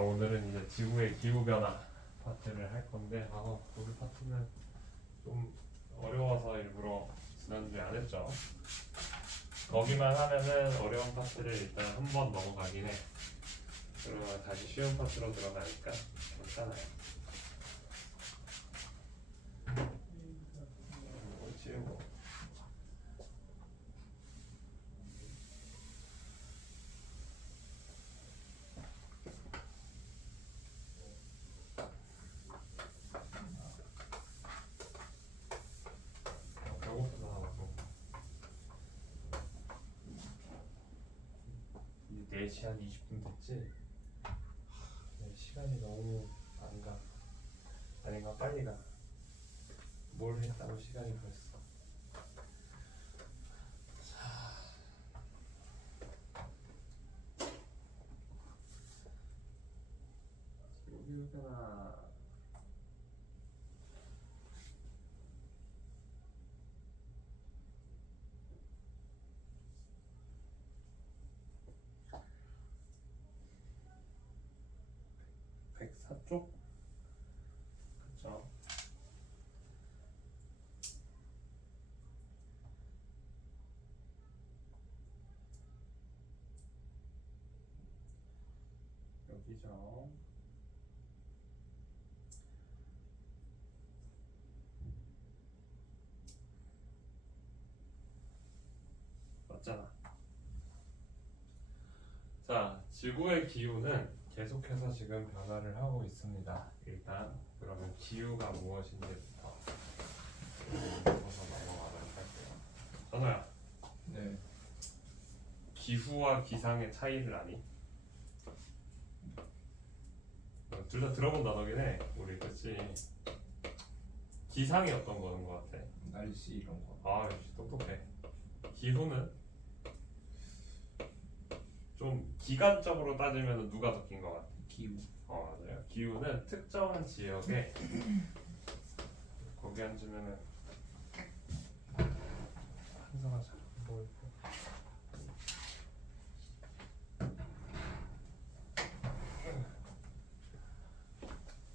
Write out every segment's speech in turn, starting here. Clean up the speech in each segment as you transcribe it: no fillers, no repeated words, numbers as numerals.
오늘은 이제 지구의 기후 변화 파트를 할 건데, 오늘 파트는 좀 어려워서 일부러 지난주에 안 했죠. 거기만 하면은 어려운 파트를 일단 한 번 넘어가긴 해. 그러면 다시 쉬운 파트로 들어가니까 괜찮아요. 치우고. 배고프다 나도. 이제 4시 한 20분 됐지? 시간이 너무 안 가. 아닌가 빨리 가. 뭘 했다고 시간이 벌써. 기후변화. 쪽? 그쵸? 여기죠. 맞잖아. 자, 지구의 기후는 계속해서 지금 변화를 하고 있습니다. 일단 그러면 기후가 무엇인지부터 보고서 넘어가도록 할게요. 전호야. 네. 기후와 기상의 차이를 아니? 둘 다 들어본 단어긴 해. 우리 그치? 기상이 어떤 거는 거 같아? 날씨 이런 거. 역시 똑똑해. 기후는 좀 기간적으로 따지면 누가 더 긴 거 같아? 기후. 맞아요. 기후는 특정한 지역에 거기 앉으면은 한성아 잘 보이고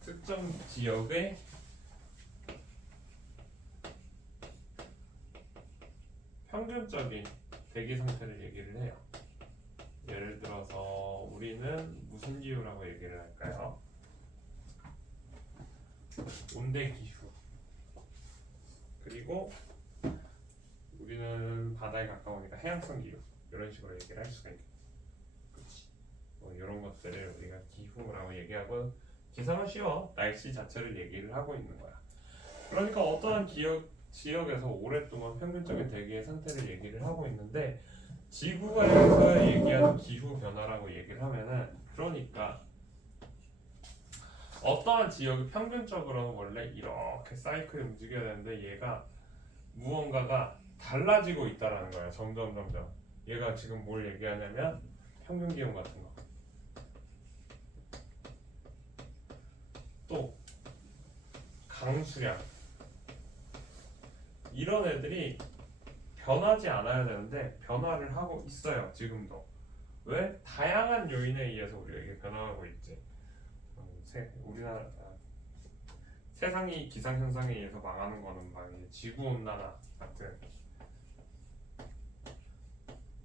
특정 지역의 평균적인 대기 상태를 얘기를 해요. 예를 들어서 우리는 무슨 기후라고 얘기를 할까요? 온대 기후. 그리고 우리는 바다에 가까우니까 해양성 기후. 이런 식으로 얘기를 할 수가 있겠죠. 그렇지. 이런 것들을 우리가 기후라고 얘기하고, 기상은 쉬워. 날씨 자체를 얘기를 하고 있는 거야. 그러니까 어떠한 지역에서 오랫동안 평균적인 대기의 상태를 얘기를 하고 있는데, 지구에서 얘기하는 기후 변화라고 얘기를 하면은, 그러니까 어떠한 지역이 평균적으로는 원래 이렇게 사이클이 움직여야 되는데 얘가 무언가가 달라지고 있다라는 거예요. 점점. 얘가 지금 뭘 얘기하냐면 평균 기온 같은 거. 또 강수량. 이런 애들이 변하지 않아야 되는데 변화를 하고 있어요. 지금도. 왜? 다양한 요인에 의해서 우리가 이게 변화하고 있지. 우리나라 세상이 기상 현상에 의해서 망하는 거는 막 지구 온난화 같은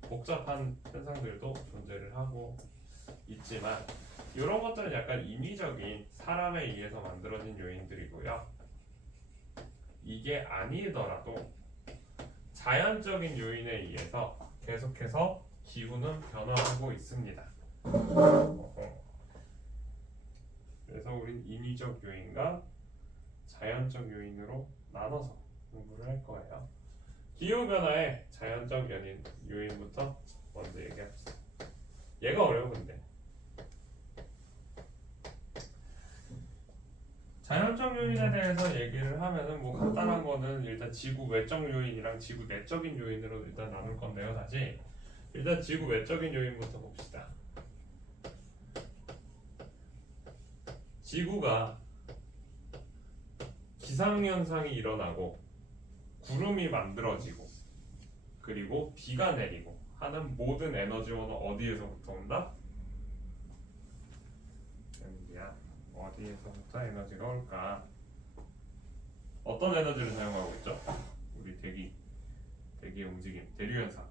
복잡한 현상들도 존재를 하고 있지만, 이런 것들은 약간 인위적인 사람에 의해서 만들어진 요인들이고요. 이게 아니더라도 자연적인 요인에 의해서 계속해서 기후는 변화하고 있습니다. 그래서 우린 인위적 요인과 자연적 요인으로 나눠서 공부를 할 거예요. 기후 변화의 자연적 요인부터 먼저 얘기합시다. 얘가 어려워. 근데 자연적 요인에 대해서 얘기를 하면은 뭐 간단한 거는 일단 지구 외적 요인이랑 지구 내적인 요인으로 일단 나눌 건데요. 다시 일단 지구 외적인 요인부터 봅시다. 지구가 기상현상이 일어나고 구름이 만들어지고 그리고 비가 내리고 하는 모든 에너지원은 어디에서부터 온다? 어디에서부터 에너지가 올까? 어떤 에너지를 사용하고 있죠? 우리 대기의 움직임, 대류 현상.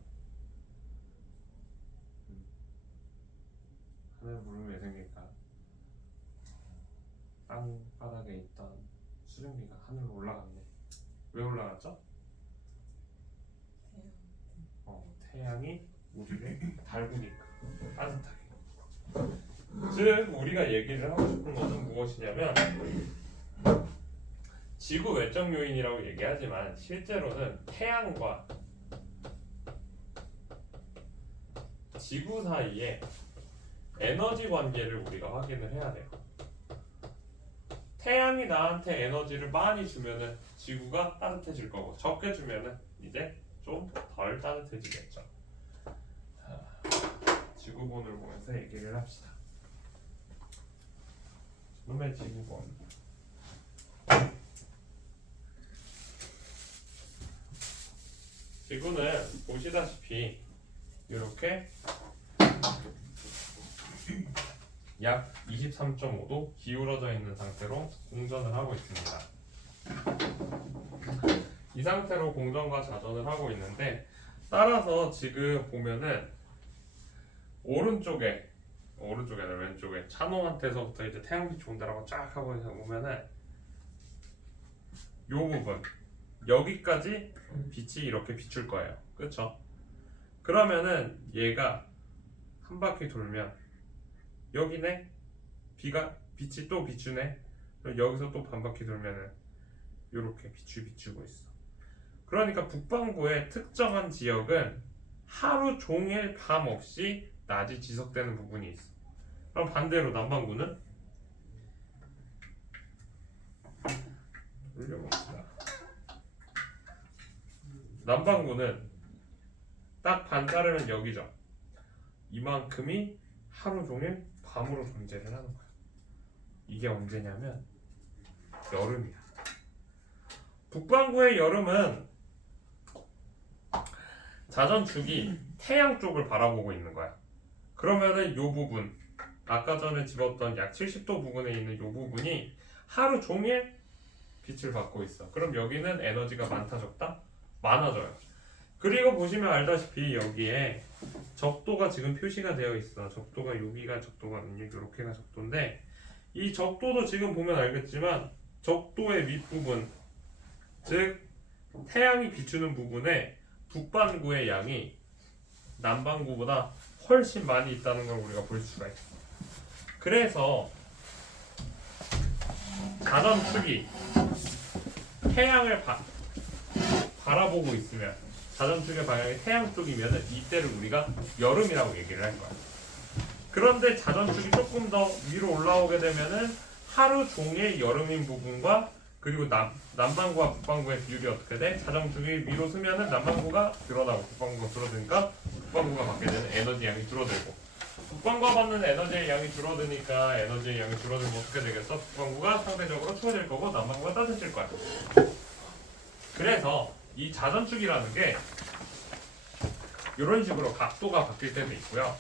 하늘 구름이 왜 생길까? 땅 바닥에 있던 수증기가 하늘로 올라갔네. 왜 올라갔죠? 태양이 우리를 달구니까 따뜻하게. 즉 우리가 얘기를 하고 싶은 것은 무엇이냐면 지구 외적 요인이라고 얘기하지만 실제로는 태양과 지구 사이에 에너지 관계를 우리가 확인을 해야 돼요. 태양이 나한테 에너지를 많이 주면은 지구가 따뜻해질 거고 적게 주면은 이제 좀 덜 따뜻해지겠죠. 지구본을 보면서 얘기를 합시다. 놈의 지구본. 지구는 보시다시피 이렇게 약 23.5도 기울어져 있는 상태로 공전을 하고 있습니다. 이 상태로 공전과 자전을 하고 있는데 따라서 지금 보면은 오른쪽에 아니라 왼쪽에 찬호한테서부터 이제 태양빛이 온다라고 쫙 하고 보면은 요 부분 여기까지 빛이 이렇게 비출 거예요. 그쵸? 그러면은 얘가 한 바퀴 돌면 여기네 빛이 또 비추네. 그럼 여기서 또 반 바퀴 돌면은 요렇게 빛이 비추고 있어. 그러니까 북반구의 특정한 지역은 하루 종일 밤 없이 낮이 지속되는 부분이 있어. 그럼 반대로 남반구는 올려봅시다. 남반구는 딱 반 자르면 여기죠. 이만큼이 하루 종일 밤으로 존재를 하는 거야. 이게 언제냐면 여름이야. 북반구의 여름은 자전축이 태양 쪽을 바라보고 있는 거야. 그러면은 요 부분 아까 전에 집었던 약 70도 부분에 있는 요 부분이 하루 종일 빛을 받고 있어. 그럼 여기는 에너지가 많다 적다? 많아져요. 그리고 보시면 알다시피 여기에 적도가 지금 표시가 되어 있어. 적도가 여기가 적도거든요. 이렇게가 적도인데 이 적도도 지금 보면 알겠지만 적도의 윗부분 즉 태양이 비추는 부분에 북반구의 양이 남반구보다 훨씬 많이 있다는 걸 우리가 볼 수가 있어. 그래서 자전축이 태양을 바라보고 있으면 자전축의 방향이 태양 쪽이면 이때를 우리가 여름이라고 얘기를 할 거야. 그런데 자전축이 조금 더 위로 올라오게 되면은 하루 종일 여름인 부분과 그리고 남반구와 북반구의 비율이 어떻게 돼? 자전축이 위로 서면은 남반구가 늘어나고 북반구가 줄어드니까 북반구가 받게 되는 에너지 양이 줄어들고 북반구가 받는 에너지의 양이 줄어드니까 에너지의 양이 줄어들면 어떻게 되겠어? 북반구가 상대적으로 추워질 거고 남반구가 따뜻해질 거야. 그래서 이 자전축이라는 게 이런 식으로 각도가 바뀔 때도 있고요.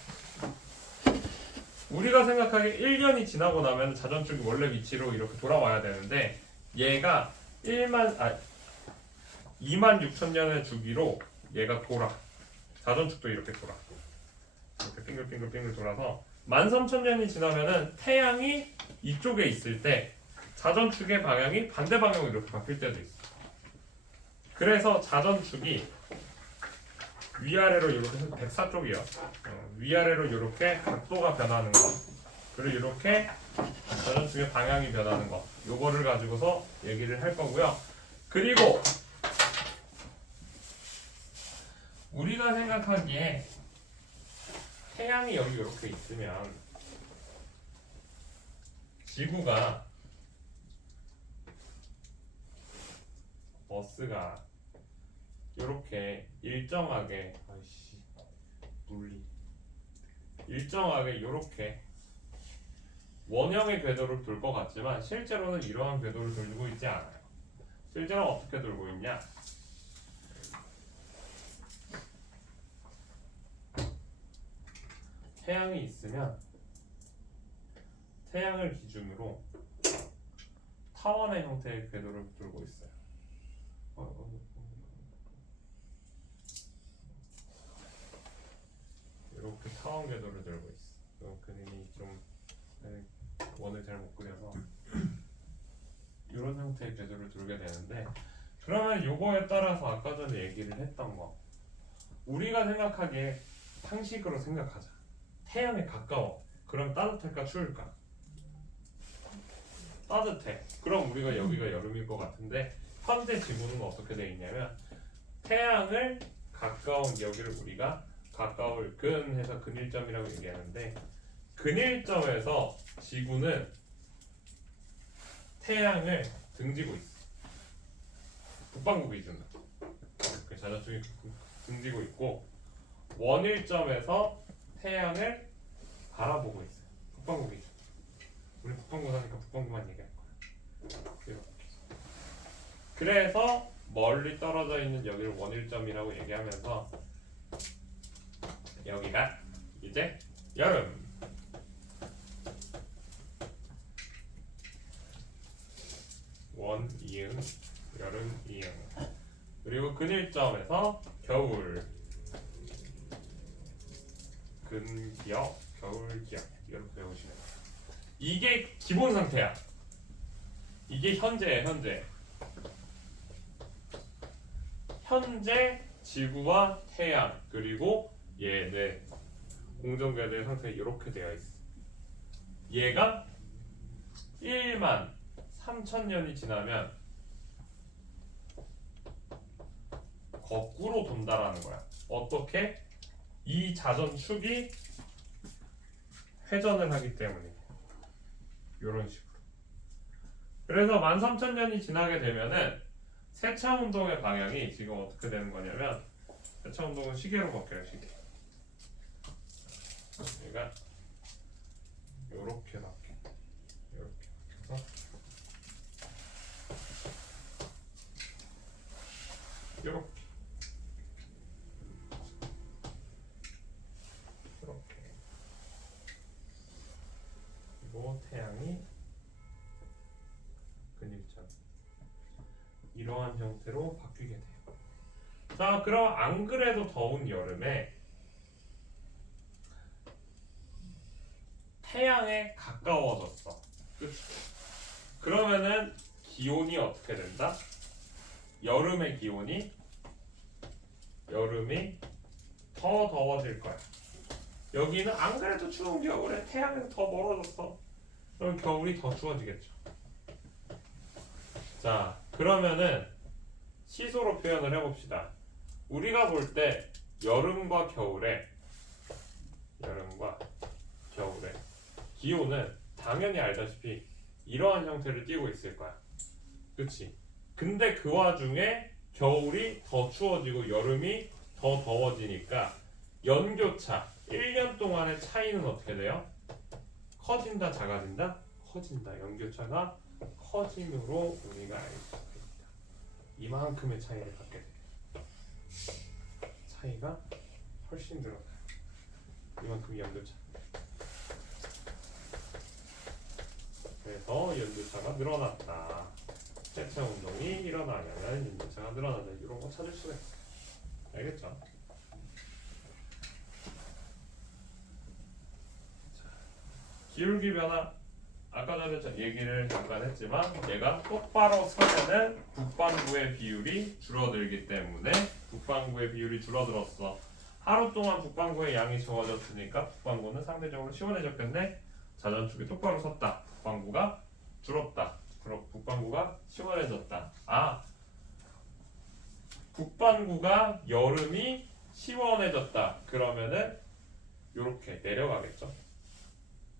우리가 생각하기에 1년이 지나고 나면 자전축이 원래 위치로 이렇게 돌아와야 되는데 얘가 26,000년의 주기로 얘가 돌아. 자전축도 이렇게 돌아. 이렇게 빙글빙글 돌아서 13,000년이 지나면은 태양이 이쪽에 있을 때 자전축의 방향이 반대 방향으로 이렇게 바뀔 때도 있어. 그래서 자전축이 위아래로 이렇게 104쪽이요. 위아래로 이렇게 각도가 변하는 거, 그리고 이렇게 자전축의 방향이 변하는 거, 요거를 가지고서 얘기를 할 거고요. 그리고 우리가 생각하기에 태양이 여기 이렇게 있으면 지구가 버스가 이렇게 일정하게 일정하게 이렇게 원형의 궤도를 돌 것 같지만 실제로는 이러한 궤도를 돌고 있지 않아요. 실제로 어떻게 돌고 있냐? 태양이 있으면 태양을 기준으로 타원의 형태의 궤도를 들고 있어요. 이렇게 타원 궤도를 들고 있어. 그림이 좀 원을 잘 못 그려서 이런 형태의 궤도를 들게 되는데, 그러면 요거에 따라서 아까 전에 얘기를 했던 거, 우리가 생각하기에 상식으로 생각하자. 태양에 가까워. 그럼 따뜻할까 추울까? 따뜻해. 그럼 우리가 여기가 여름일 것 같은데, 현재 지구는 어떻게 되어 있냐면 태양을 가까운 여기를 우리가 가까울 근해서 근일점이라고 얘기하는데, 근일점에서 지구는 태양을 등지고 있어. 북반구 기준으로 그 자전축이 등지고 있고, 원일점에서 태양을 바라보고 있어요. 북반구 기준. 우리 북반구 사니까 북반구만 얘기할 거야. 이렇게. 그래서 멀리 떨어져 있는 여기를 원일점이라고 얘기하면서 여기가 이제 여름. 원 이응, 여름 이응. 그리고 근일점에서 겨울. 근기역, 겨울기역. 이렇게 배우시면 돼요. 이게 기본 상태야. 이게 현재예요, 현재. 현재 지구와 태양 그리고 얘네 공전궤도의 상태 이렇게 되어 있어. 얘가 1만 3천년이 지나면 거꾸로 돈다라는 거야. 어떻게? 이 자전축이 회전을 하기 때문에 이런 식으로. 그래서 13,000년이 지나게 되면은 세차운동의 방향이 지금 어떻게 되는 거냐면, 세차운동은 시계로 바뀌어요. 시계. 얘가 요렇게 바뀌어. 요렇게 바뀌어서 요렇게 요렇게. 그리고 태양이 근일점. 이러한 형태로 바뀌게 돼요. 자, 그럼 안 그래도 더운 여름에 태양에 가까워졌어. 그치? 그러면은 기온이 어떻게 된다? 여름의 기온이 여름이 더 더워질 거야. 여기는 안 그래도 추운 겨울에 태양에서 더 멀어졌어. 그럼 겨울이 더 추워지겠죠. 자, 그러면은 시소로 표현을 해봅시다. 우리가 볼 때 여름과 겨울에 기온은 당연히 알다시피 이러한 형태를 띠고 있을 거야. 그치? 근데 그 와중에 겨울이 더 추워지고 여름이 더 더워지니까 연교차 1년 동안의 차이는 어떻게 돼요? 커진다, 작아진다? 커진다. 연교차가 커짐으로 우리가 알 수 있다. 이만큼의 차이를 갖게 돼요. 차이가 훨씬 늘어나요. 이만큼 연교차. 그래서 연교차가 늘어났다. 세차 운동이 일어나면 연교차가 늘어난다. 이런 거 찾을 수가 있어요. 알겠죠? 기울기 변화. 아까 전에 얘기를 잠깐 했지만, 얘가 똑바로 서면은 북반구의 비율이 줄어들기 때문에 북반구의 비율이 줄어들었어. 하루 동안 북반구의 양이 적어졌으니까 북반구는 상대적으로 시원해졌겠네. 자전축이 똑바로 섰다. 북반구가 줄었다. 그럼 북반구가 시원해졌다. 아, 북반구가 여름이 시원해졌다. 그러면은 이렇게 내려가겠죠.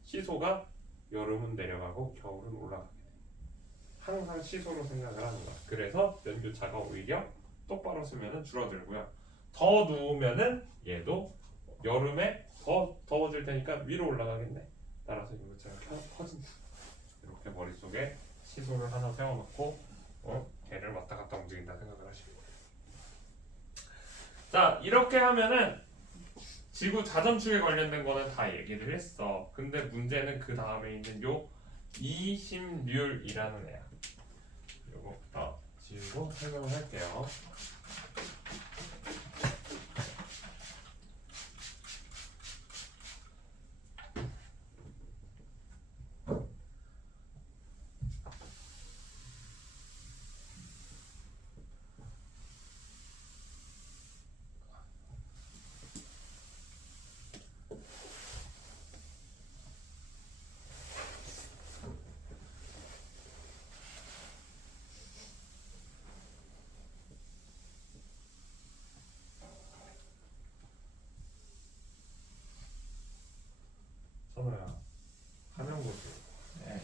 시소가 여름은 내려가고 겨울은 올라가게 돼. 항상 시소로 생각을 하는 거야. 그래서 연교차가 오히려 똑바로 쓰면은 줄어들고요. 더 누우면은 얘도 여름에 더 더워질 테니까 위로 올라가겠네. 따라서 연교차가 커진다. 이렇게 머릿속에 시소를 하나 세워놓고 걔를 왔다 갔다 움직인다 생각을 하시고. 자, 이렇게 하면은 지구 자전축에 관련된 거는 다 얘기를 했어. 근데 문제는 그 다음에 있는 요 이심률이라는 애야. 요거 지우고 설명을 할게요. 선호야, 화면 보지. 네.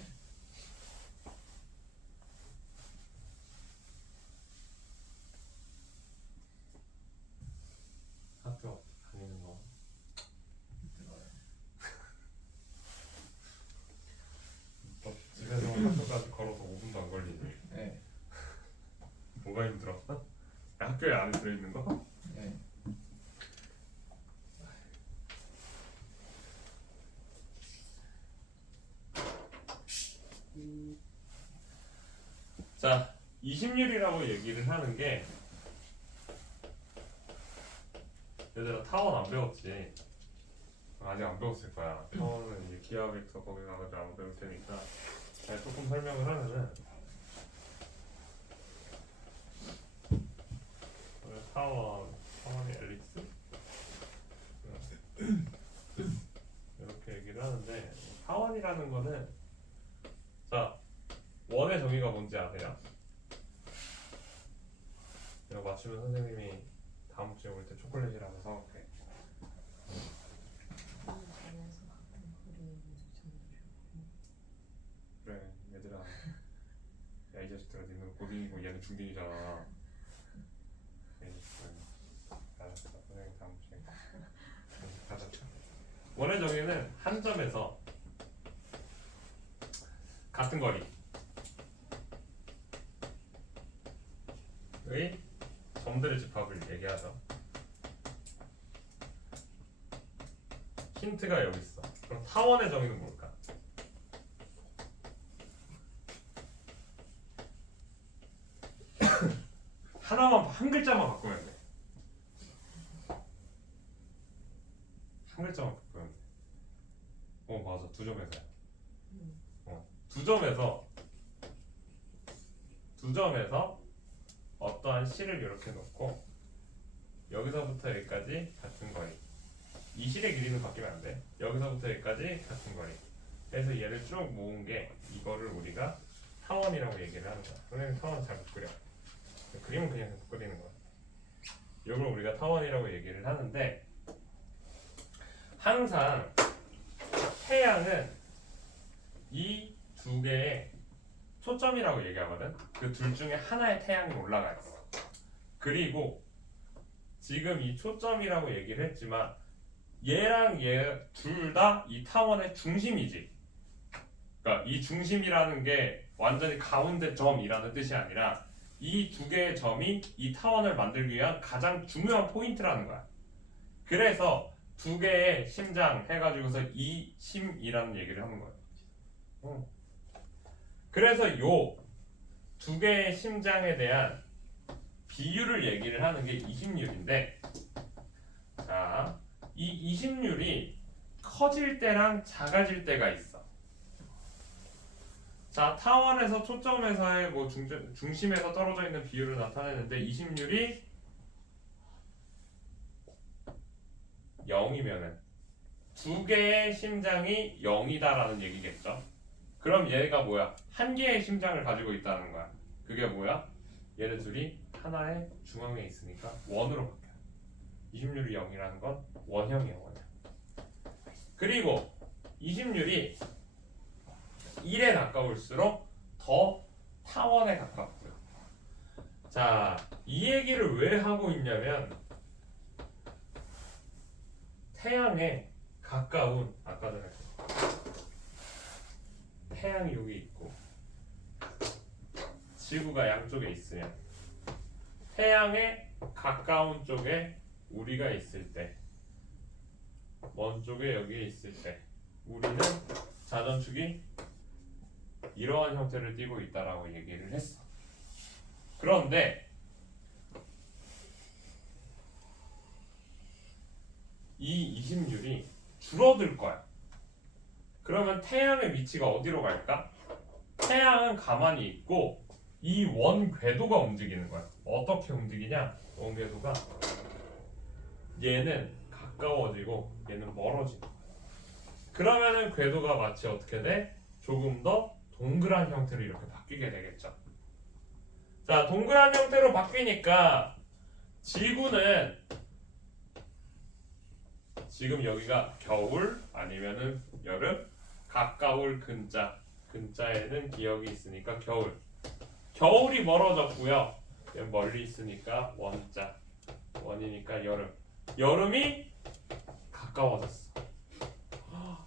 학교 다니는 거. 들어요. 집에서 학교까지 걸어서 5분도 안 걸리지. 네. 뭐가 힘들어? 학교에 안에 들어있는 거? 네. 자, 20률이라고 얘기를 하는 게 얘들아 타원 안 배웠지? 아직 안 배웠을 거야. 타원은 이제 기하백서 거기 가가지고 안 배울 테니까 잘 조금 설명을 하면은 타원이 엘립스? 이렇게 얘기를 하는데 타원이라는 거는 자 원의 정의가 뭔지 아세요? 이거 맞추면 선생님이 다음 주에 올 때 초콜릿이라고 사올게. 그래 얘들아, 야 이 자식들아 니는 고딩이고 얘는 중딩이잖아. 알았어 선생님 다음 주에 가자. 원의 정의는 한 점에서 같은 거리의 점들의 집합을 얘기하죠. 힌트가 여기 있어. 그럼 타원의 정의는 뭘까? 하나만 한 글자만 바꾸면 돼. 한 글자만 바꾸면 돼. 맞아 두 점에서야. 두 점에서 어떠한 실을 이렇게 놓고 여기서부터 여기까지 같은 거리. 이 실의 길이는 바뀌면 안 돼. 여기서부터 여기까지 같은 거리. 그래서 얘를 쭉 모은 게 이거를 우리가 타원이라고 얘기를 하는 거야. 선생님 타원 잘 못 그려. 그림은 그냥 못 그리는 거야. 이걸 우리가 타원이라고 얘기를 하는데 항상 태양은 이 두 개의 초점이라고 얘기하거든. 그 둘 중에 하나의 태양이 올라가 있어. 그리고 지금 이 초점이라고 얘기를 했지만 얘랑 얘 둘 다 이 타원의 중심이지. 그러니까 이 중심이라는 게 완전히 가운데 점이라는 뜻이 아니라 이 두 개의 점이 이 타원을 만들기 위한 가장 중요한 포인트라는 거야. 그래서 두 개의 심장 해가지고서 이 심이라는 얘기를 하는 거야. 그래서 요 두 개의 심장에 대한 비율을 얘기를 하는 게 20률인데, 자, 이 20률이 커질 때랑 작아질 때가 있어. 자, 타원에서 초점에서의 뭐 중심에서 떨어져 있는 비율을 나타내는데 20률이 0이면은 두 개의 심장이 0이다라는 얘기겠죠. 그럼 얘가 뭐야? 한 개의 심장을 가지고 있다는 거야. 그게 뭐야? 얘네 둘이 하나의 중앙에 있으니까 원으로 바뀌어. 20률이 0이라는 건 원형이야, 원형. 그리고 20률이 1에 가까울수록 더 타원에 가깝고요. 자, 이 얘기를 왜 하고 있냐면 태양에 가까운 아까 전에 태양이 여기 있고 지구가 양쪽에 있으면 태양에 가까운 쪽에 우리가 있을 때, 먼 쪽에 여기 있을 때 우리는 자전축이 이러한 형태를 띠고 있다라고 얘기를 했어. 그런데 이 20률이 줄어들 거야. 그러면 태양의 위치가 어디로 갈까? 태양은 가만히 있고 이 원 궤도가 움직이는 거야. 어떻게 움직이냐? 원 궤도가 얘는 가까워지고 얘는 멀어지는 거야. 그러면은 궤도가 마치 어떻게 돼? 조금 더 동그란 형태로 이렇게 바뀌게 되겠죠. 자, 동그란 형태로 바뀌니까 지구는 지금 여기가 겨울 아니면은 여름, 가까울 근자에는 기억이 있으니까 겨울. 겨울이 멀어졌고요. 멀리 있으니까 원자. 원이니까 여름. 여름이 가까워졌어.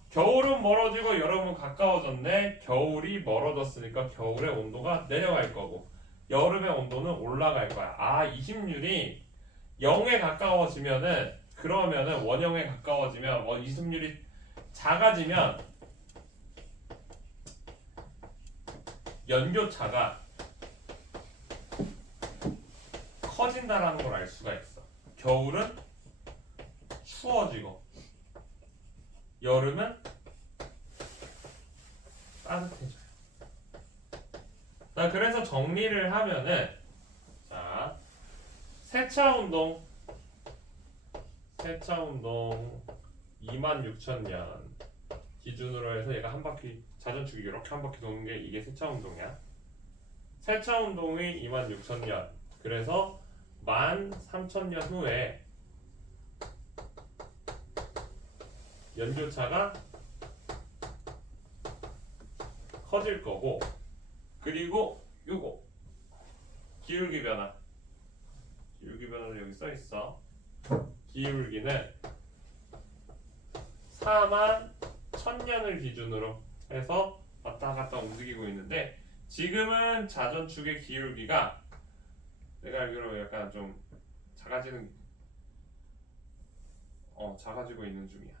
겨울은 멀어지고 여름은 가까워졌네. 겨울이 멀어졌으니까 겨울의 온도가 내려갈 거고 여름의 온도는 올라갈 거야. 아, 20률이 0에 가까워지면은 그러면은 원형에 가까워지면 20률이 작아지면 연교차가 커진다라는 걸 알 수가 있어. 겨울은 추워지고 여름은 따뜻해져요. 자, 그래서 정리를 하면은 자, 세차 운동 26,000년 기준으로 해서 얘가 한 바퀴 자전축이 이렇게 한 바퀴 도는 게 이게 세차 운동이야. 세차 운동이 26,000년. 그래서 13,000년 후에 연교차가 커질 거고 그리고 요거 기울기 변화도 여기 써 있어. 기울기는 41,000년을 기준으로 해서 왔다 갔다 움직이고 있는데 지금은 자전축의 기울기가 내가 알기로 약간 좀 작아지고 있는 중이야.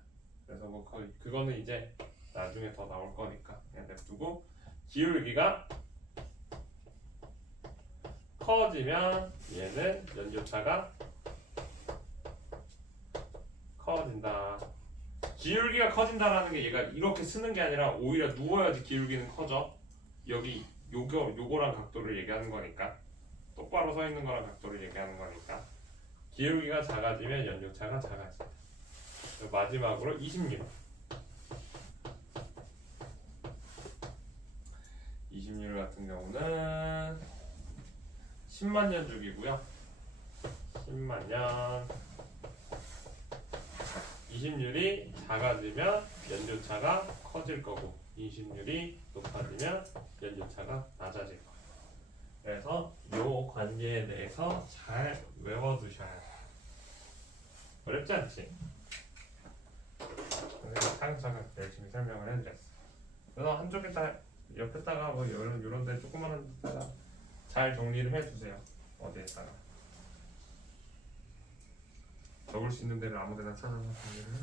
그래서 뭐 거의 그거는 이제 나중에 더 나올 거니까 그냥 냅두고 기울기가 커지면 얘는 연교차가 커진다. 기울기가 커진다라는 게 얘가 이렇게 쓰는 게 아니라 오히려 누워야지 기울기는 커져. 여기 요거랑 각도를 얘기하는 거니까 똑바로 서 있는 거랑 각도를 얘기하는 거니까 기울기가 작아지면 연교차가 작아진다. 마지막으로 20률. 20률 같은 경우는 10만 년 주기고요. 10만 년. 20률이 작아지면 연교차가 커질 거고 20률이 높아지면 연교차가 낮아질 거예요. 그래서 이 관계에 대해서 잘 외워두셔야 돼요. 어렵지 않지? 항상 열심히 설명을 해드렸어요. 그래서 한쪽에다 옆에다가 뭐 이런 데 조그마한 데다가 잘 정리를 해주세요. 어디에다가 적을 수 있는 데를 아무데나 찾아서 정리를 해.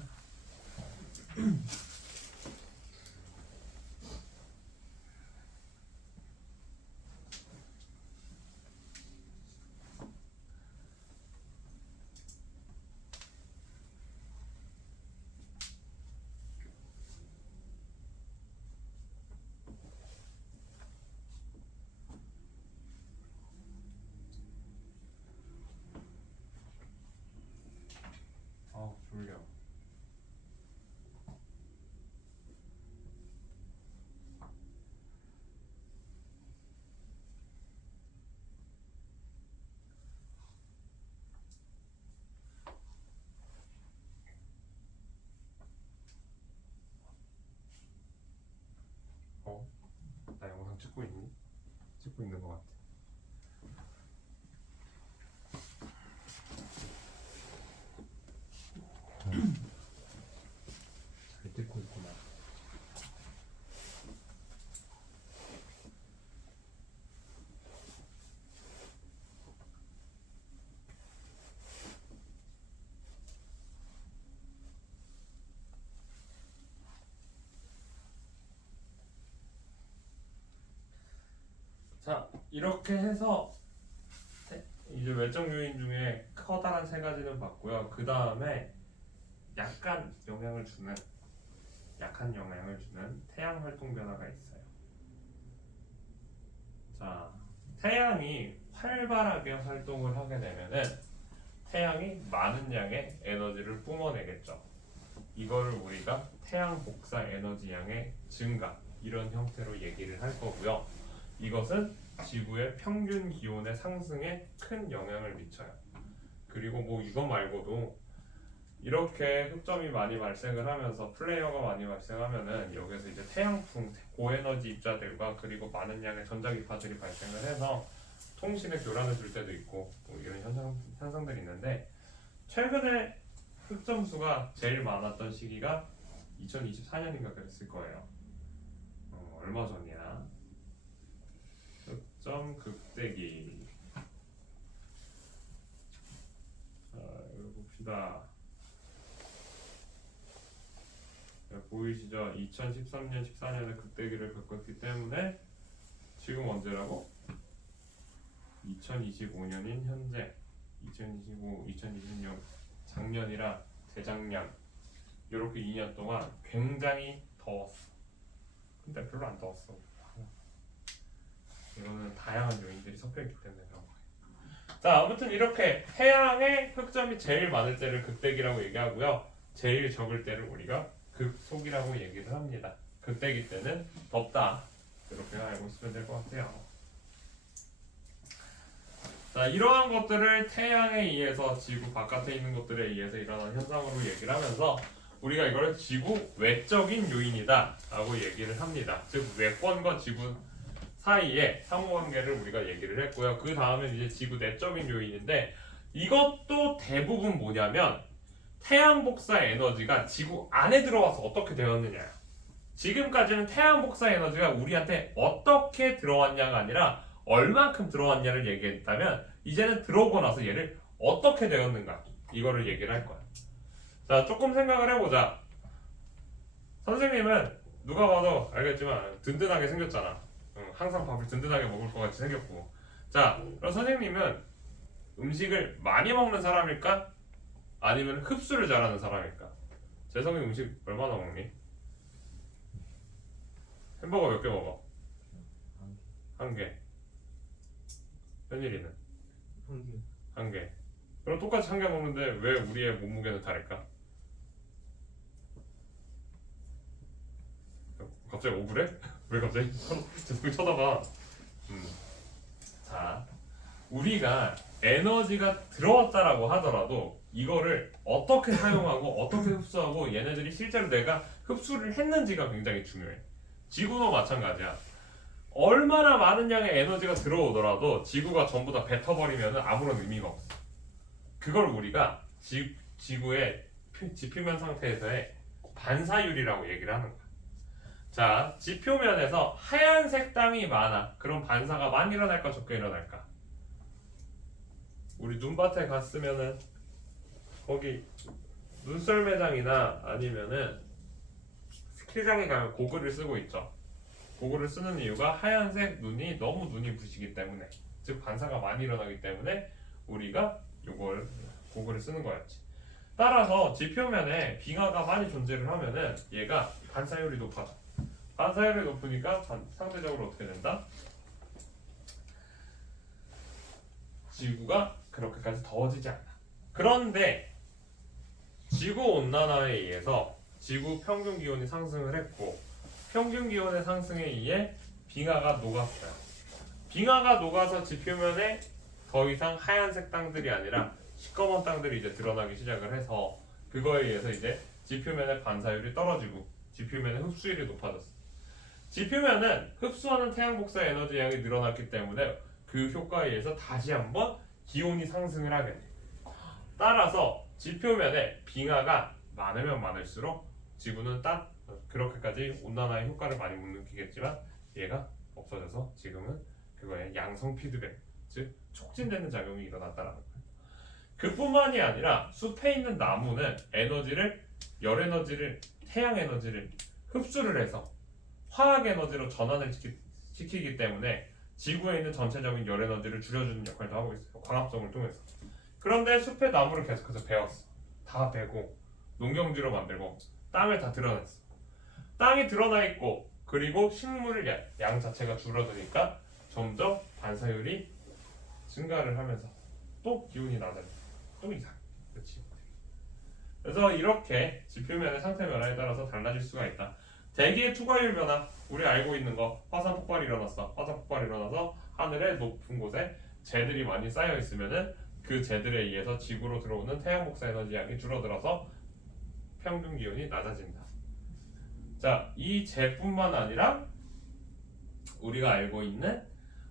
졸려. 나 영상 찍고 있니? 찍고 있는 것 같아. 잘 찍고 있구나. 자, 이렇게 해서 이제 외적 요인 중에 커다란 세 가지는 봤고요. 그 다음에 약간 영향을 주는 약한 영향을 주는 태양 활동 변화가 있어요. 자, 태양이 활발하게 활동을 하게 되면은 태양이 많은 양의 에너지를 뿜어내겠죠. 이거를 우리가 태양 복사 에너지 양의 증가 이런 형태로 얘기를 할 거고요. 이것은 지구의 평균 기온의 상승에 큰 영향을 미쳐요. 그리고 뭐 이거 말고도 이렇게 흑점이 많이 발생을 하면서 플레이어가 많이 발생하면은 여기서 이제 태양풍 고에너지 입자들과 그리고 많은 양의 전자기파들이 발생을 해서 통신에 교란을 줄 때도 있고 뭐 이런 현상들이 있는데 최근에 흑점 수가 제일 많았던 시기가 2024년인가 그랬을 거예요. 얼마 전이야? 흑점 극대기. 자, 이거 봅시다. 보이시죠? 2013년, 14년에 극대기를 겪었기 때문에 지금 언제라고? 2025년인 현재 2025, 2026 작년이라 재작년 이렇게 2년 동안 굉장히 더웠어. 근데 별로 안 더웠어. 이거는 다양한 요인들이 섞여있기 때문에 그런 거예요. 자, 아무튼 이렇게 태양의 흑점이 제일 많을 때를 극대기라고 얘기하고요. 제일 적을 때를 우리가 극속이라고 얘기를 합니다. 극대기 때는 덥다. 이렇게 알고 있으면 될 것 같아요. 자, 이러한 것들을 태양에 의해서 지구 바깥에 있는 것들에 의해서 일어나는 현상으로 얘기를 하면서 우리가 이걸 지구 외적인 요인이다 라고 얘기를 합니다. 즉 외권과 지구 사이의 상호관계를 우리가 얘기를 했고요. 그 다음에 이제 지구 내적인 요인인데 이것도 대부분 뭐냐면 태양 복사 에너지가 지구 안에 들어와서 어떻게 되었느냐. 지금까지는 태양 복사 에너지가 우리한테 어떻게 들어왔냐가 아니라 얼만큼 들어왔냐를 얘기했다면 이제는 들어오고 나서 얘를 어떻게 되었는가 이거를 얘기를 할 거야. 자, 조금 생각을 해보자. 선생님은 누가 봐도 알겠지만 든든하게 생겼잖아. 항상 밥을 든든하게 먹을 것 같이 생겼고. 자, 그럼 선생님은 음식을 많이 먹는 사람일까? 아니면 흡수를 잘하는 사람일까? 재성이 음식 얼마나 먹니? 햄버거 몇 개 먹어? 한 개. 현일이는? 한 개. 그럼 똑같이 한 개 먹는데 왜 우리의 몸무게는 다를까? 갑자기 억울해? 왜 갑자기 재성이 쳐다봐. 자, 우리가 에너지가 들어왔다라고 하더라도 이거를 어떻게 사용하고 어떻게 흡수하고 얘네들이 실제로 내가 흡수를 했는지가 굉장히 중요해. 지구도 마찬가지야. 얼마나 많은 양의 에너지가 들어오더라도 지구가 전부 다 뱉어버리면 아무런 의미가 없어. 그걸 우리가 지구의 지표면 상태에서의 반사율이라고 얘기를 하는 거야. 자, 지표면에서 하얀색 땅이 많아. 그럼 반사가 많이 일어날까 적게 일어날까? 우리 눈밭에 갔으면은 거기 눈썰 매장이나 아니면은 스키장에 가면 고글을 쓰고 있죠. 고글을 쓰는 이유가 하얀색 눈이 너무 눈이 부시기 때문에, 즉 반사가 많이 일어나기 때문에 우리가 이걸 고글을 쓰는 거였지. 따라서 지표면에 빙하가 많이 존재를 하면은 얘가 반사율이 높아져. 반사율이 높으니까 상대적으로 어떻게 된다? 지구가 그렇게까지 더워지지 않아. 그런데 지구 온난화에 의해서 지구 평균 기온이 상승을 했고 평균 기온의 상승에 의해 빙하가 녹았어요. 빙하가 녹아서 지표면에 더 이상 하얀색 땅들이 아니라 시꺼먼 땅들이 이제 드러나기 시작을 해서 그거에 의해서 이제 지표면의 반사율이 떨어지고 지표면의 흡수율이 높아졌어. 지표면은 흡수하는 태양 복사 에너지 양이 늘어났기 때문에 그 효과에 의해서 다시 한번 기온이 상승을 하게 돼. 따라서 지표면에 빙하가 많으면 많을수록 지구는 그렇게까지 온난화의 효과를 많이 못 느끼겠지만 얘가 없어져서 지금은 그거에 양성 피드백, 즉 촉진되는 작용이 일어났다라는 거예요. 그뿐만이 아니라 숲에 있는 나무는 열 에너지를 태양 에너지를 흡수를 해서 화학 에너지로 전환을 시키기 때문에 지구에 있는 전체적인 열 에너지를 줄여주는 역할도 하고 있어요. 광합성을 통해서. 그런데 숲의 나무를 계속해서 베었어. 다 베고 농경지로 만들고 땅을 다 드러냈어. 땅이 드러나 있고 그리고 식물의 양 자체가 줄어드니까 점점 반사율이 증가를 하면서 또 기온이 낮아져. 또 이상. 그렇지. 그래서 이렇게 지표면의 상태 변화에 따라서 달라질 수가 있다. 대기의 투과율 변화, 우리 알고 있는 거 화산 폭발이 일어났어. 화산 폭발이 일어나서 하늘의 높은 곳에 재들이 많이 쌓여 있으면은 그 재들에 의해서 지구로 들어오는 태양 복사 에너지 양이 줄어들어서 평균 기온이 낮아진다. 자, 이 재뿐만 아니라 우리가 알고 있는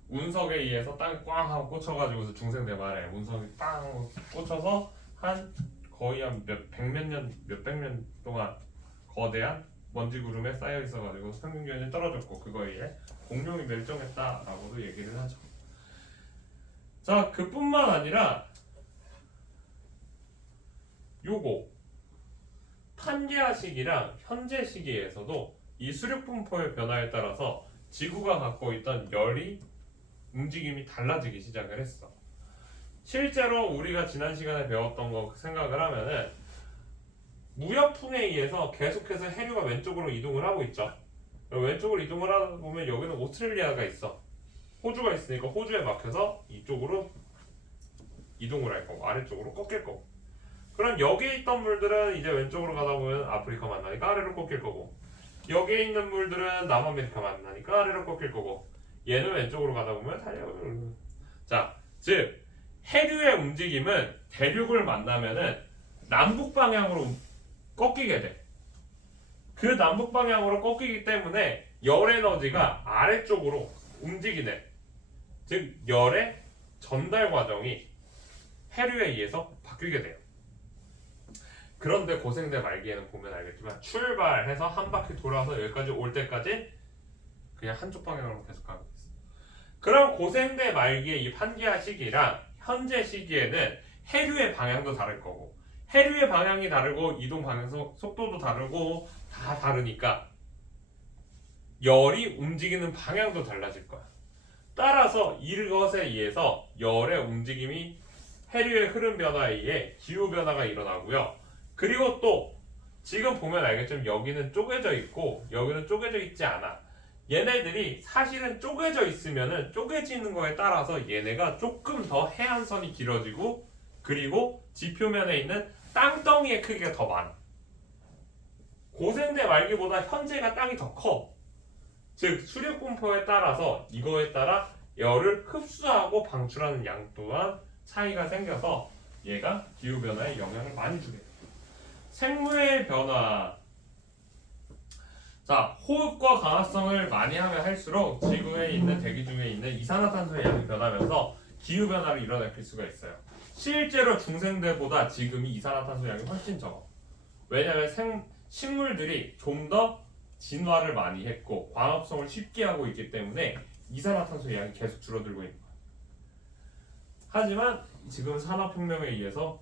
운석에 의해서 땅에 꽝 하고 꽂혀가지고서 중생대만에 운석이 빵 꽂혀서 한 거의 한 몇백 년 동안 거대한 먼지 구름에 쌓여 있어가지고 평균 기온이 떨어졌고 그거에 의해 공룡이 멸종했다라고도 얘기를 하죠. 자, 그뿐만 아니라 요거 판게아 시기랑 현재 시기에서도 이 수륙 분포의 변화에 따라서 지구가 갖고 있던 열이 움직임이 달라지기 시작을 했어. 실제로 우리가 지난 시간에 배웠던 거 생각을 하면은 무역풍에 의해서 계속해서 해류가 왼쪽으로 이동을 하고 있죠. 왼쪽으로 이동을 하다 보면 여기는 오스트레일리아가 있어. 호주가 있으니까 호주에 막혀서 이쪽으로 이동을 할 거고 아래쪽으로 꺾일 거고. 그럼 여기에 있던 물들은 이제 왼쪽으로 가다 보면 아프리카 만나니까 아래로 꺾일 거고, 여기에 있는 물들은 남아메리카 만나니까 아래로 꺾일 거고, 얘는 왼쪽으로 가다 보면 달려요. 자, 즉 해류의 움직임은 대륙을 만나면은 남북 방향으로 꺾이게 돼. 그 남북 방향으로 꺾이기 때문에 열 에너지가 아래쪽으로 움직이네. 즉 열의 전달 과정이 해류에 의해서 바뀌게 돼요. 그런데 고생대 말기에는 보면 알겠지만 출발해서 한 바퀴 돌아서 여기까지 올 때까지 그냥 한쪽 방향으로 계속 가고 있어. 그럼 고생대 말기의 이 판기아 시기랑 현재 시기에는 해류의 방향도 다를 거고, 해류의 방향이 다르고 이동 방향 속도도 다르고 다 다르니까 열이 움직이는 방향도 달라질 거야. 따라서 이것에 의해서 열의 움직임이 해류의 흐름 변화에 의해 기후 변화가 일어나고요. 그리고 또 지금 보면 알겠지만 여기는 쪼개져 있고 여기는 쪼개져 있지 않아. 얘네들이 사실은 쪼개져 있으면은 쪼개지는 거에 따라서 얘네가 조금 더 해안선이 길어지고 그리고 지표면에 있는 땅덩이의 크기가 더 많아. 고생대 말기보다 현재가 땅이 더 커. 즉 수륙 분포에 따라서 이거에 따라 열을 흡수하고 방출하는 양 또한 차이가 생겨서 얘가 기후 변화에 영향을 많이 주게 돼. 생물의 변화. 자, 호흡과 강합성을 많이 하면 할수록 지구에 있는 대기 중에 있는 이산화탄소의 양이 변하면서 기후 변화를 일어날 수가 있어요. 실제로 중생대보다 지금이 이산화탄소 양이 훨씬 적어. 왜냐하면 식물들이 좀 더 진화를 많이 했고 광합성을 쉽게 하고 있기 때문에 이산화탄소의 양이 계속 줄어들고 있는 거야. 하지만 지금 산업혁명에 의해서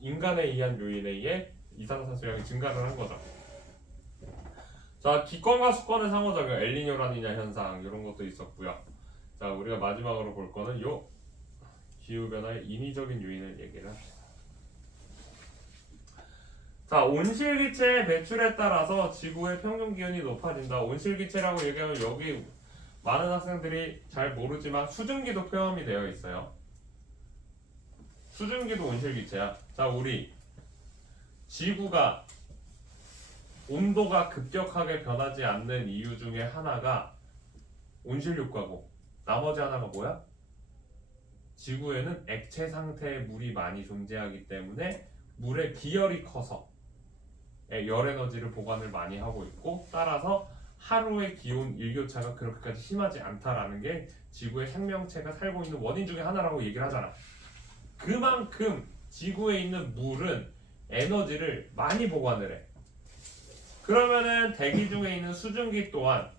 인간에 의한 요인에 의해 이산화탄소 양이 증가를 한 거죠. 자, 기권과 수권의 상호작용, 엘니뇨라니냐 현상 이런 것도 있었고요. 자, 우리가 마지막으로 볼 거는 요 기후변화의 인위적인 요인을 얘기를 합시다. 자, 온실기체의 배출에 따라서 지구의 평균 기온이 높아진다. 온실기체라고 얘기하면 여기 많은 학생들이 잘 모르지만 수증기도 포함이 되어 있어요. 수증기도 온실기체야. 자, 우리 지구가 온도가 급격하게 변하지 않는 이유 중에 하나가 온실효과고, 나머지 하나가 뭐야? 지구에는 액체 상태의 물이 많이 존재하기 때문에 물의 기열이 커서 열 에너지를 보관을 많이 하고 있고, 따라서 하루의 기온 일교차가 그렇게까지 심하지 않다라는 게 지구의 생명체가 살고 있는 원인 중에 하나라고 얘기를 하잖아. 그만큼 지구에 있는 물은 에너지를 많이 보관을 해. 그러면은 대기 중에 있는 수증기 또한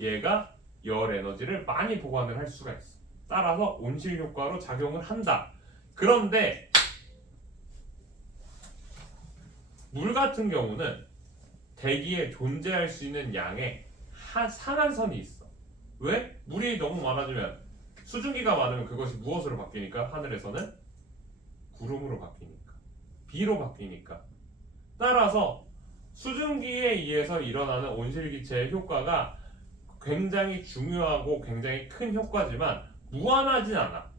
얘가 열 에너지를 많이 보관을 할 수가 있어. 따라서 온실 효과로 작용을 한다. 그런데 물 같은 경우는 대기에 존재할 수 있는 양의 상한선이 있어. 왜? 물이 너무 많아지면 수증기가 많으면 그것이 무엇으로 바뀌니까? 하늘에서는 구름으로 바뀌니까, 비로 바뀌니까. 따라서 수증기에 의해서 일어나는 온실기체의 효과가 굉장히 중요하고 굉장히 큰 효과지만 무한하진 않아.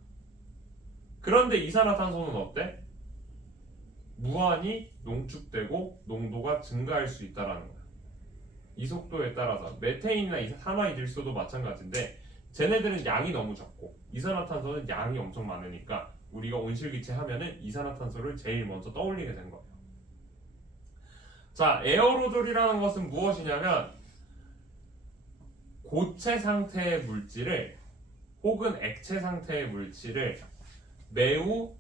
그런데 이산화탄소는 어때? 무한히 농축되고 농도가 증가할 수 있다라는 거야. 이 속도에 따라서 메테인이나 산화이질소도 마찬가지인데 쟤네들은 양이 너무 적고 이산화탄소는 양이 엄청 많으니까 우리가 온실기체 하면은 이산화탄소를 제일 먼저 떠올리게 된 거예요. 자, 에어로졸이라는 것은 무엇이냐면 고체 상태의 물질을 혹은 액체 상태의 물질을 매우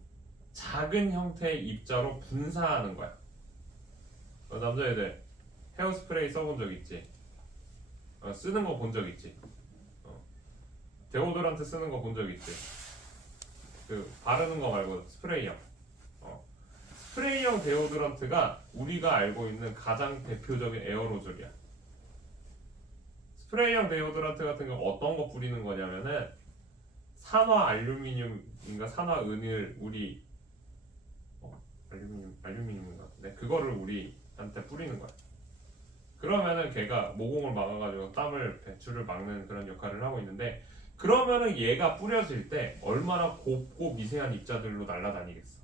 작은 형태의 입자로 분사하는 거야. 남자애들 헤어스프레이 써본 적 있지? 쓰는 거 본 적 있지? 데오도란트 쓰는 거 본 적 있지? 그 바르는 거 말고 스프레이형. 스프레이형 데오도란트가 우리가 알고 있는 가장 대표적인 에어로졸이야. 스프레이형 데오도란트 같은 경우 어떤 거 뿌리는 거냐면은 산화 알루미늄인가 산화 은을 우리 알루미늄인 것 같은데 그거를 우리한테 뿌리는 거야. 그러면은 걔가 모공을 막아가지고 땀을 배출을 막는 그런 역할을 하고 있는데 그러면은 얘가 뿌려질 때 얼마나 곱고 미세한 입자들로 날아다니겠어.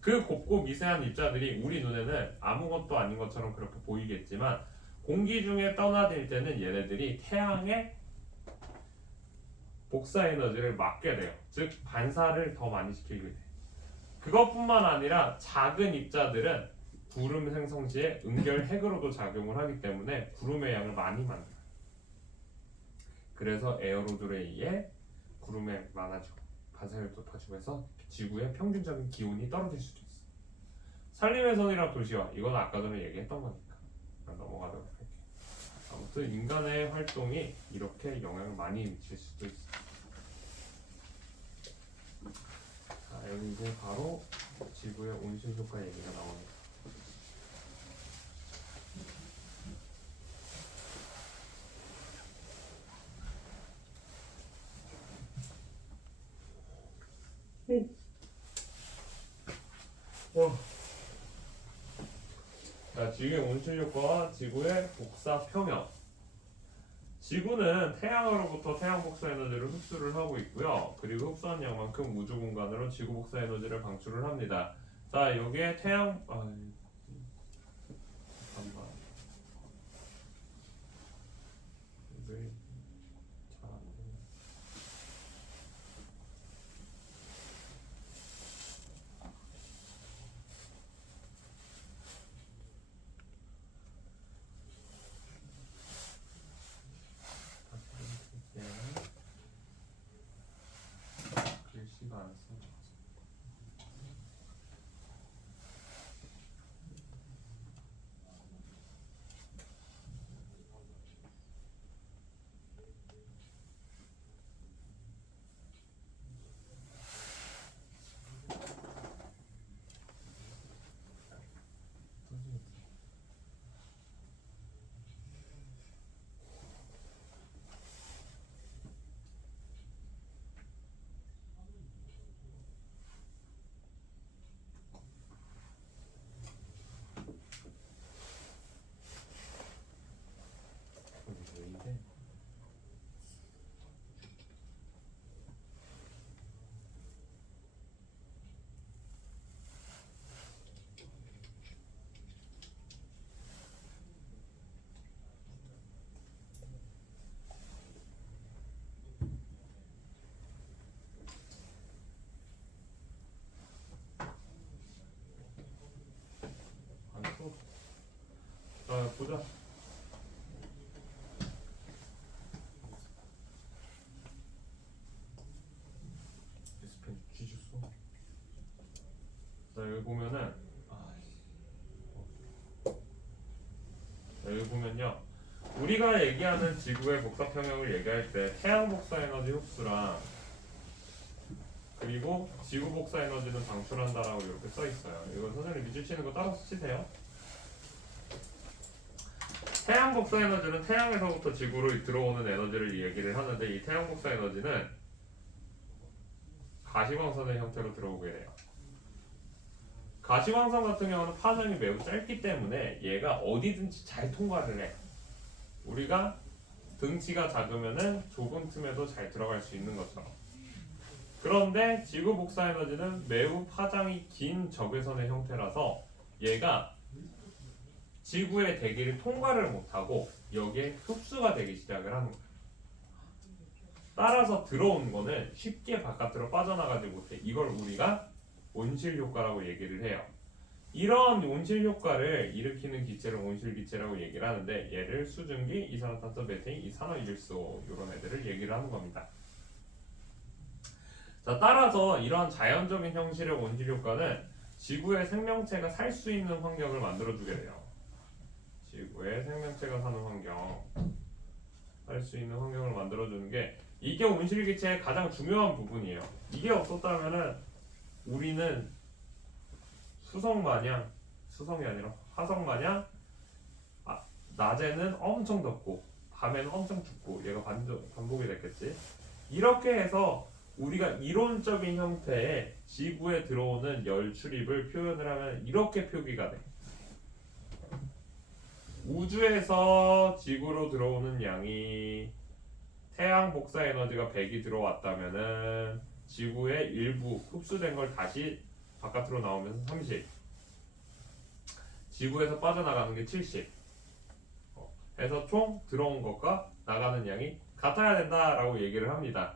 그 곱고 미세한 입자들이 우리 눈에는 아무것도 아닌 것처럼 그렇게 보이겠지만 공기 중에 떠나들 때는 얘네들이 태양의 복사 에너지를 막게 돼요. 즉 반사를 더 많이 시키게 돼. 그것뿐만 아니라 작은 입자들은 구름 생성 시에 은결 핵으로도 작용을 하기 때문에 구름의 양을 많이 만들어요. 그래서 에어로졸에 의해 구름이 많아지고 반사율이 높아지고 해서 지구의 평균적인 기온이 떨어질 수도 있어. 산림의 선이랑 도시화 이건 아까 전에 얘기했던 거니까 넘어가도록 할게요. 아무튼 인간의 활동이 이렇게 영향을 많이 미칠 수도 있어. 자, 여기 이제 바로 지구의 온실 효과 얘기가 나옵니다. 자, 지구의 온실 효과와 지구의 복사 평형. 지구는 태양으로부터 태양 복사 에너지를 흡수를 하고 있고요. 그리고 흡수한 양만큼 우주 공간으로 지구 복사 에너지를 방출을 합니다. 자, 여기에 태양 잠깐만. 왜 잘 안 되냐? 글씨가 안 써져. 왜 이래? 안 써. 자, 보자. 디스펜 쥐줬어. 자, 여기 보면은 여기 보면요. 우리가 얘기하는 지구의 복사 평형을 얘기할 때 태양 복사 에너지 흡수랑 그리고 지구 복사 에너지는 방출한다라고 이렇게 써 있어요. 이거 선생님 밑줄 치는 거 따라서 치세요. 태양 복사 에너지는 태양에서부터 지구로 들어오는 에너지를 얘기를 하는데 이 태양 복사 에너지는 가시광선의 형태로 들어오게 돼요. 가시광선 같은 경우는 파장이 매우 짧기 때문에 얘가 어디든지 잘 통과를 해. 우리가 등치가 작으면은 좁은 틈에도 잘 들어갈 수 있는 것처럼. 그런데 지구 복사 에너지는 매우 파장이 긴 적외선의 형태라서 얘가 지구의 대기를 통과를 못하고 여기에 흡수가 되기 시작을 하는 거예요. 따라서 들어온 거는 쉽게 바깥으로 빠져나가지 못해. 이걸 우리가 온실 효과라고 얘기를 해요. 이런 온실 효과를 일으키는 기체를 온실 기체라고 얘기를 하는데 얘를 수증기, 이산화탄소, 메테인, 이산화일소 이런 애들을 얘기를 하는 겁니다. 자, 따라서 이러한 자연적인 형식의 온실 효과는 지구의 생명체가 살 수 있는 환경을 만들어주게 돼요. 지구의 생명체가 사는 환경, 살 수 있는 환경을 만들어주는 게 이게 온실 기체의 가장 중요한 부분이에요. 이게 없었다면은 우리는 수성이 아니라 화성 마냥 낮에는 엄청 덥고 밤에는 엄청 춥고 얘가 반복이 됐겠지. 이렇게 해서 우리가 이론적인 형태의 지구에 들어오는 열 출입을 표현을 하면 이렇게 표기가 돼. 우주에서 지구로 들어오는 양이 태양 복사 에너지가 100이 들어왔다면은 지구의 일부 흡수된 걸 다시 바깥으로 나오면서 30. 지구에서 빠져나가는 게 70. 해서 총 들어온 것과 나가는 양이 같아야 된다라고 얘기를 합니다.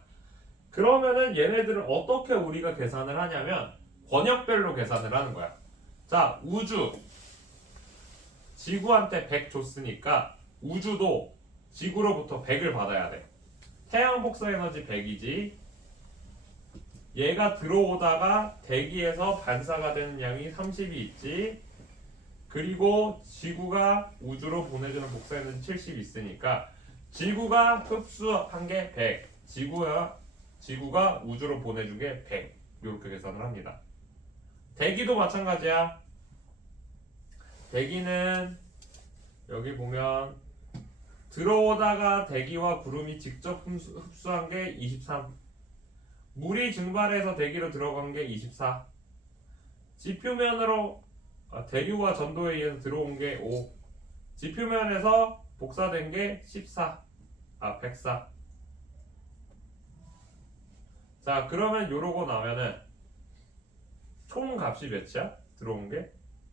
그러면은 얘네들을 어떻게 우리가 계산을 하냐면 권역별로 계산을 하는 거야. 자, 우주 지구한테 100 줬으니까 우주도 지구로부터 100을 받아야 돼. 태양 복사 에너지 100이지. 얘가 들어오다가 대기에서 반사가 되는 양이 30이 있지. 그리고 지구가 우주로 보내주는 복사 에너지 70이 있으니까 지구가 흡수한 게 100, 지구가 우주로 보내준 게 100. 이렇게 계산을 합니다. 대기도 마찬가지야. 대기는 여기 보면 들어오다가 대기와 구름이 직접 흡수한 게 23. 물이 증발해서 대기로 들어간 게 24. 지표면으로 대류와 전도에 의해서 들어온 게 5. 지표면에서 복사된 게 14. 104. 자, 그러면 요러고 나면은 총 값이 몇이야? 들어온 게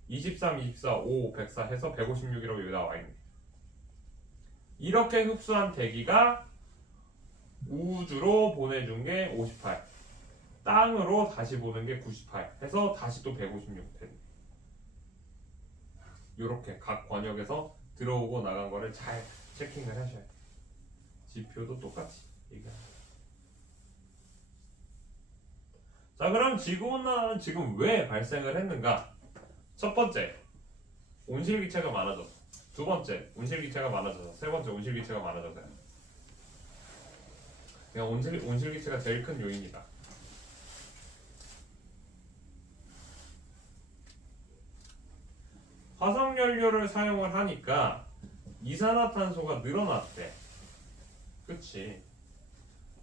23, 24, 5, 104 해서 156이라고 여기 나와 있네. 이렇게 흡수한 대기가 우주로 보내준 게 58. 땅으로 다시 보낸 게 98. 해서 다시 또 156 됐네. 요렇게 각 권역에서 들어오고 나간 거를 잘 체킹을 하셔야 돼. 지표도 똑같이 얘기합니다. 자, 그럼 지구온난화는 지금 왜 발생을 했는가? 첫 번째, 온실기체가 많아졌어. 두 번째, 온실기체가 많아져서. 세 번째, 온실기체가 많아져서요. 그냥 온실기체가 제일 큰 요인이다. 화석연료를 사용을 하니까 이산화탄소가 늘어났대. 그치?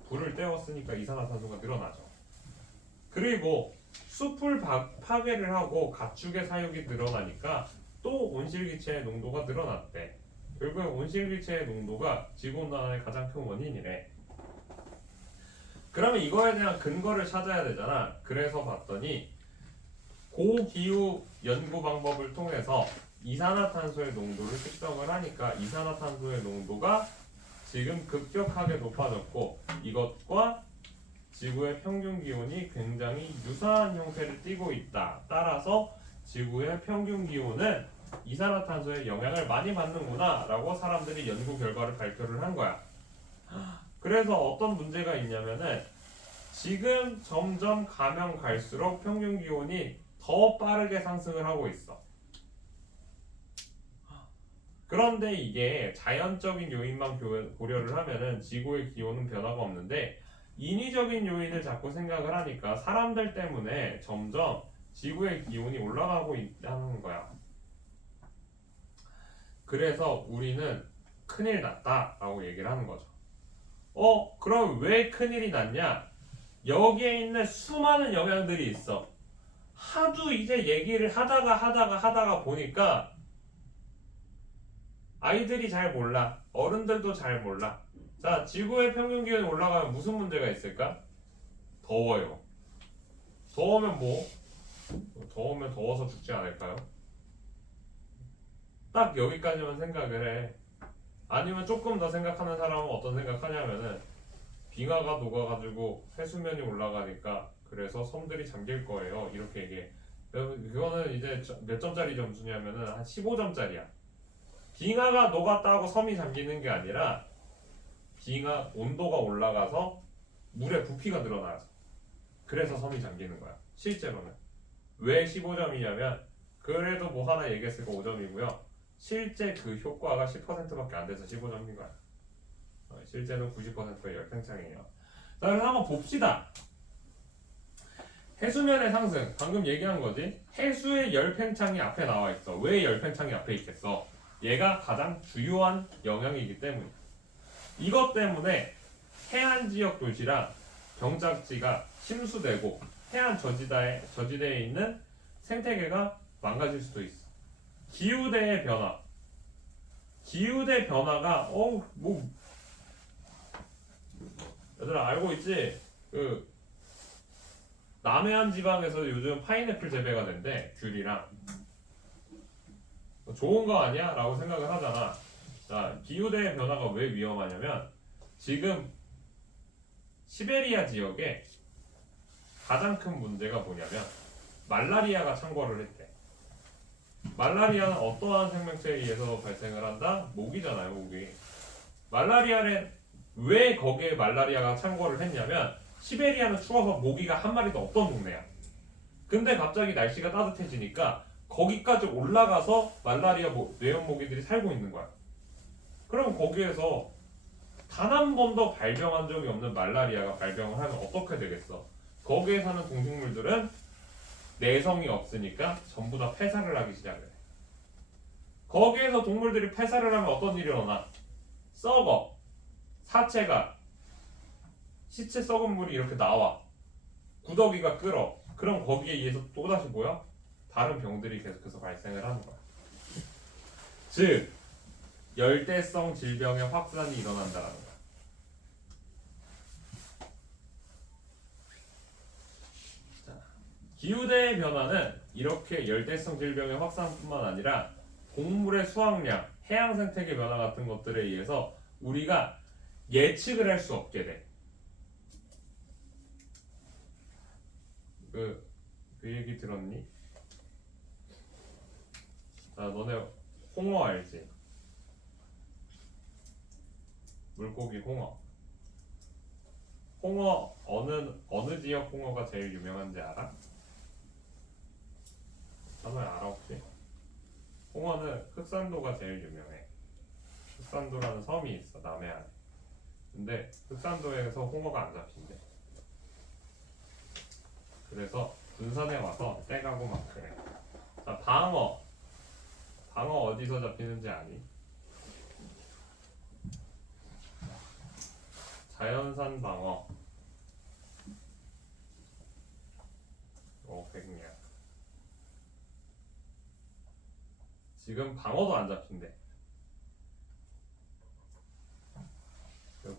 불을 때웠으니까 이산화탄소가 늘어나죠. 그리고 숲을 파괴를 하고 가축의 사육이 늘어나니까 또 온실기체의 농도가 늘어났대. 결국에 온실기체의 농도가 지구온난화의 가장 큰 원인이래. 그러면 이거에 대한 근거를 찾아야 되잖아. 그래서 봤더니 고기후 연구 방법을 통해서 이산화탄소의 농도를 측정을 하니까 이산화탄소의 농도가 지금 급격하게 높아졌고 이것과 지구의 평균 기온이 굉장히 유사한 형태를 띠고 있다. 따라서 지구의 평균 기온은 이산화탄소의 영향을 많이 받는구나 라고 사람들이 연구 결과를 발표를 한 거야. 그래서 어떤 문제가 있냐면은 지금 점점 가면 갈수록 평균 기온이 더 빠르게 상승을 하고 있어. 그런데 이게 자연적인 요인만 고려를 하면은 지구의 기온은 변화가 없는데 인위적인 요인을 자꾸 생각을 하니까 사람들 때문에 점점 지구의 기온이 올라가고 있다는 거야. 그래서 우리는 큰일 났다라고 얘기를 하는 거죠. 그럼 왜 큰일이 났냐? 여기에 있는 수많은 영향들이 있어. 하도 이제 얘기를 하다가 보니까 아이들이 잘 몰라. 어른들도 잘 몰라. 자, 지구의 평균 기온이 올라가면 무슨 문제가 있을까? 더워요. 더우면 뭐? 더우면 더워서 죽지 않을까요? 딱 여기까지만 생각을 해. 아니면 조금 더 생각하는 사람은 어떤 생각하냐면은 빙하가 녹아가지고 해수면이 올라가니까 그래서 섬들이 잠길 거예요. 이렇게 얘기해. 그거는 이제 몇 점짜리 점수냐면은 한 15점짜리야. 빙하가 녹았다고 섬이 잠기는 게 아니라 빙하 온도가 올라가서 물의 부피가 늘어나서 그래서 섬이 잠기는 거야. 실제로는. 왜 15점이냐면 그래도 뭐 하나 얘기했으니까 5점이고요. 실제 그 효과가 10%밖에 안 돼서 15점인 거야. 실제는 90%의 열팽창이에요. 자, 그럼 한번 봅시다. 해수면의 상승, 방금 얘기한 거지. 해수의 열팽창이 앞에 나와 있어. 왜 열팽창이 앞에 있겠어? 얘가 가장 주요한 영향이기 때문이야. 이것 때문에 해안 지역 도시랑 경작지가 침수되고 해안 저지대에 있는 생태계가 망가질 수도 있어. 기후대의 변화. 기후대 변화가 얘들아 알고 있지? 그 남해안 지방에서 요즘 파인애플 재배가 된대. 귤이랑. 좋은 거 아니야? 라고 생각을 하잖아. 자, 기후대의 변화가 왜 위험하냐면 지금 시베리아 지역에 가장 큰 문제가 뭐냐면 말라리아가 창궐을 했대. 말라리아는 어떠한 생명체에 의해서 발생을 한다? 모기잖아요, 모기. 말라리아는 왜 거기에 말라리아가 창궐을 했냐면 시베리아는 추워서 모기가 한 마리도 없던 동네야. 근데 갑자기 날씨가 따뜻해지니까 거기까지 올라가서 말라리아 뇌염 모기들이 살고 있는 거야. 그럼 거기에서 단 한 번도 발병한 적이 없는 말라리아가 발병을 하면 어떻게 되겠어? 거기에 사는 동식물들은 내성이 없으니까 전부 다 폐사를 하기 시작해. 거기에서 동물들이 폐사를 하면 어떤 일이 일어나? 썩어. 사체가 시체 썩은 물이 이렇게 나와. 구더기가 끓어. 그럼 거기에 의해서 또다시 뭐야? 다른 병들이 계속해서 발생을 하는 거야. 즉 열대성 질병의 확산이 일어난다는 거야. 기후대의 변화는 이렇게 열대성 질병의 확산뿐만 아니라 동물의 수확량, 해양 생태계 변화 같은 것들에 의해서 우리가 예측을 할 수 없게 돼. 그 얘기 들었니? 자, 너네 홍어 알지? 물고기 홍어. 홍어 어느 지역 홍어가 제일 유명한지 알아? 정말 알아 혹시? 홍어는 흑산도가 제일 유명해. 흑산도라는 섬이 있어 남해안에. 근데 흑산도에서 홍어가 안 잡힌대. 그래서 군산에 와서 떼가고 막 그래. 자, 방어. 방어 어디서 잡히는지 아니? 자연산 방어. 백냐. 지금 방어도 안 잡힌대.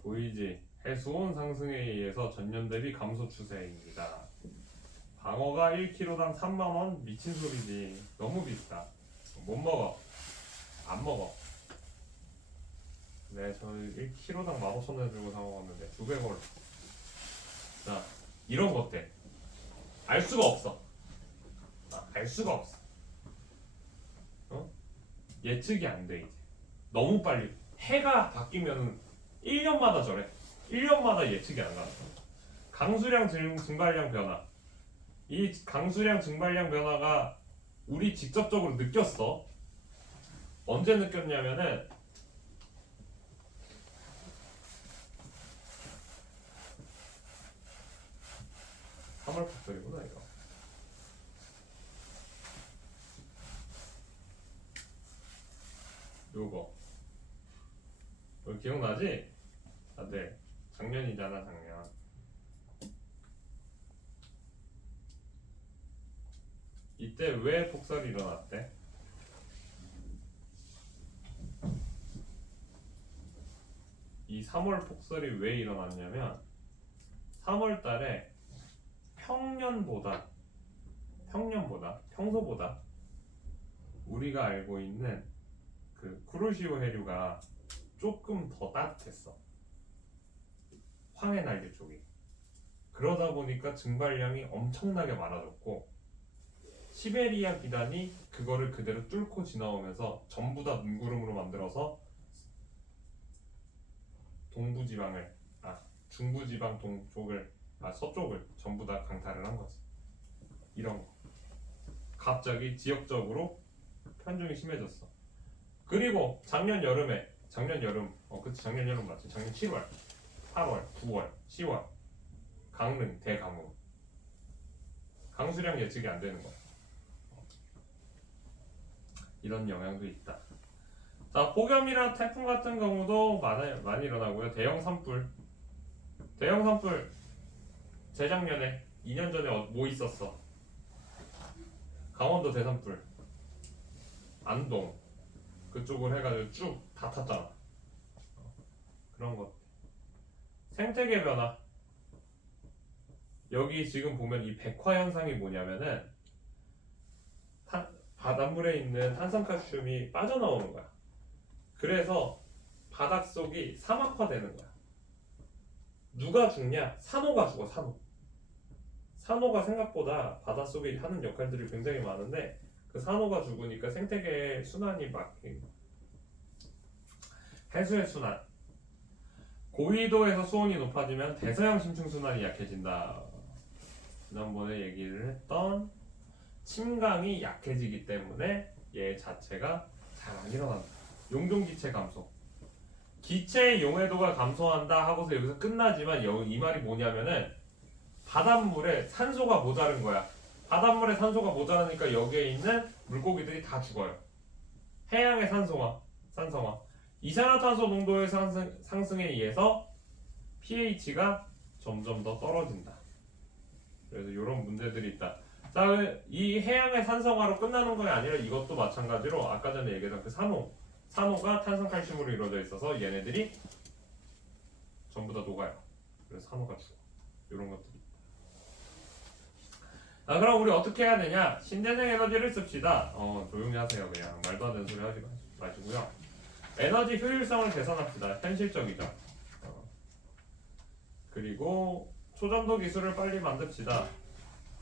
보이지? 해수온 상승에 의해서 전년 대비 감소 추세입니다. 방어가 1kg당 3만원? 미친 소리지. 너무 비싸. 못 먹어. 안 먹어. 네, 저 1kg당 15,000원 주고 사 먹었는데 900원. 자, 이런 것들 알 수가 없어. 알 수가 없어. 예측이 안 돼 이제. 너무 빨리. 해가 바뀌면 1년마다 저래. 1년마다 예측이 안 가는 거야. 강수량 증발량 변화. 이 강수량 증발량 변화가 우리 직접적으로 느꼈어. 언제 느꼈냐면은 화물 팩토리구나 이거. 너 기억나지? 다들 작년이잖아 작년. 이때 왜 폭설이 일어났대? 이 3월 폭설이 왜 일어났냐면 3월 달에 평소보다 우리가 알고 있는 그 쿠로시오 해류가 조금 더 따뜻했어. 황해 날개 쪽이. 그러다 보니까 증발량이 엄청나게 많아졌고 시베리아 기단이 그거를 그대로 뚫고 지나오면서 전부 다 눈구름으로 만들어서 중부지방 동쪽을 서쪽을 전부 다 강타를 한 거지. 이런 거. 갑자기 지역적으로 편중이 심해졌어. 그리고 작년 여름 그치 작년 여름 맞지? 작년 7월, 8월, 9월, 10월 강릉, 대강우 강수량 예측이 안 되는 거야. 이런 영향도 있다. 자, 폭염이나 태풍 같은 경우도 많이 일어나고요. 대형 산불 재작년에 2년 전에 뭐 있었어? 강원도 대산불, 안동 그쪽을 해가지고 쭉 다 탔잖아. 그런 것. 생태계 변화. 여기 지금 보면 이 백화 현상이 뭐냐면은 바닷물에 있는 탄산칼슘이 빠져나오는 거야. 그래서 바닷속이 사막화되는 거야. 누가 죽냐? 산호가 죽어. 산호가 생각보다 바닷속에 하는 역할들이 굉장히 많은데 그 산호가 죽으니까 생태계의 순환이 막힌 해수의 순환. 고위도에서 수온이 높아지면 대서양 심층 순환이 약해진다. 지난번에 얘기를 했던 침강이 약해지기 때문에 얘 자체가 잘 안 일어난다. 용종기체 감소. 기체의 용해도가 감소한다 하고서 여기서 끝나지만 이 말이 뭐냐면은 바닷물에 산소가 모자른 거야. 바닷물에 산소가 모자라니까 여기에 있는 물고기들이 다 죽어요. 해양의 산성화. 이산화탄소 농도의 상승에 의해서 pH가 점점 더 떨어진다. 그래서 이런 문제들이 있다. 자, 이 해양의 산성화로 끝나는 건 아니라 이것도 마찬가지로 아까 전에 얘기했던 그 산호가 탄산칼슘으로 이루어져 있어서 얘네들이 전부 다 녹아요. 그래서 산호가 죽어. 이런 것들이 있다. 자, 그럼 우리 어떻게 해야 되냐? 신재생 에너지를 씁시다. 조용히 하세요. 그냥 말도 안 되는 소리 하지 마시고요. 에너지 효율성을 개선합시다. 현실적이죠. 그리고 초전도 기술을 빨리 만듭시다.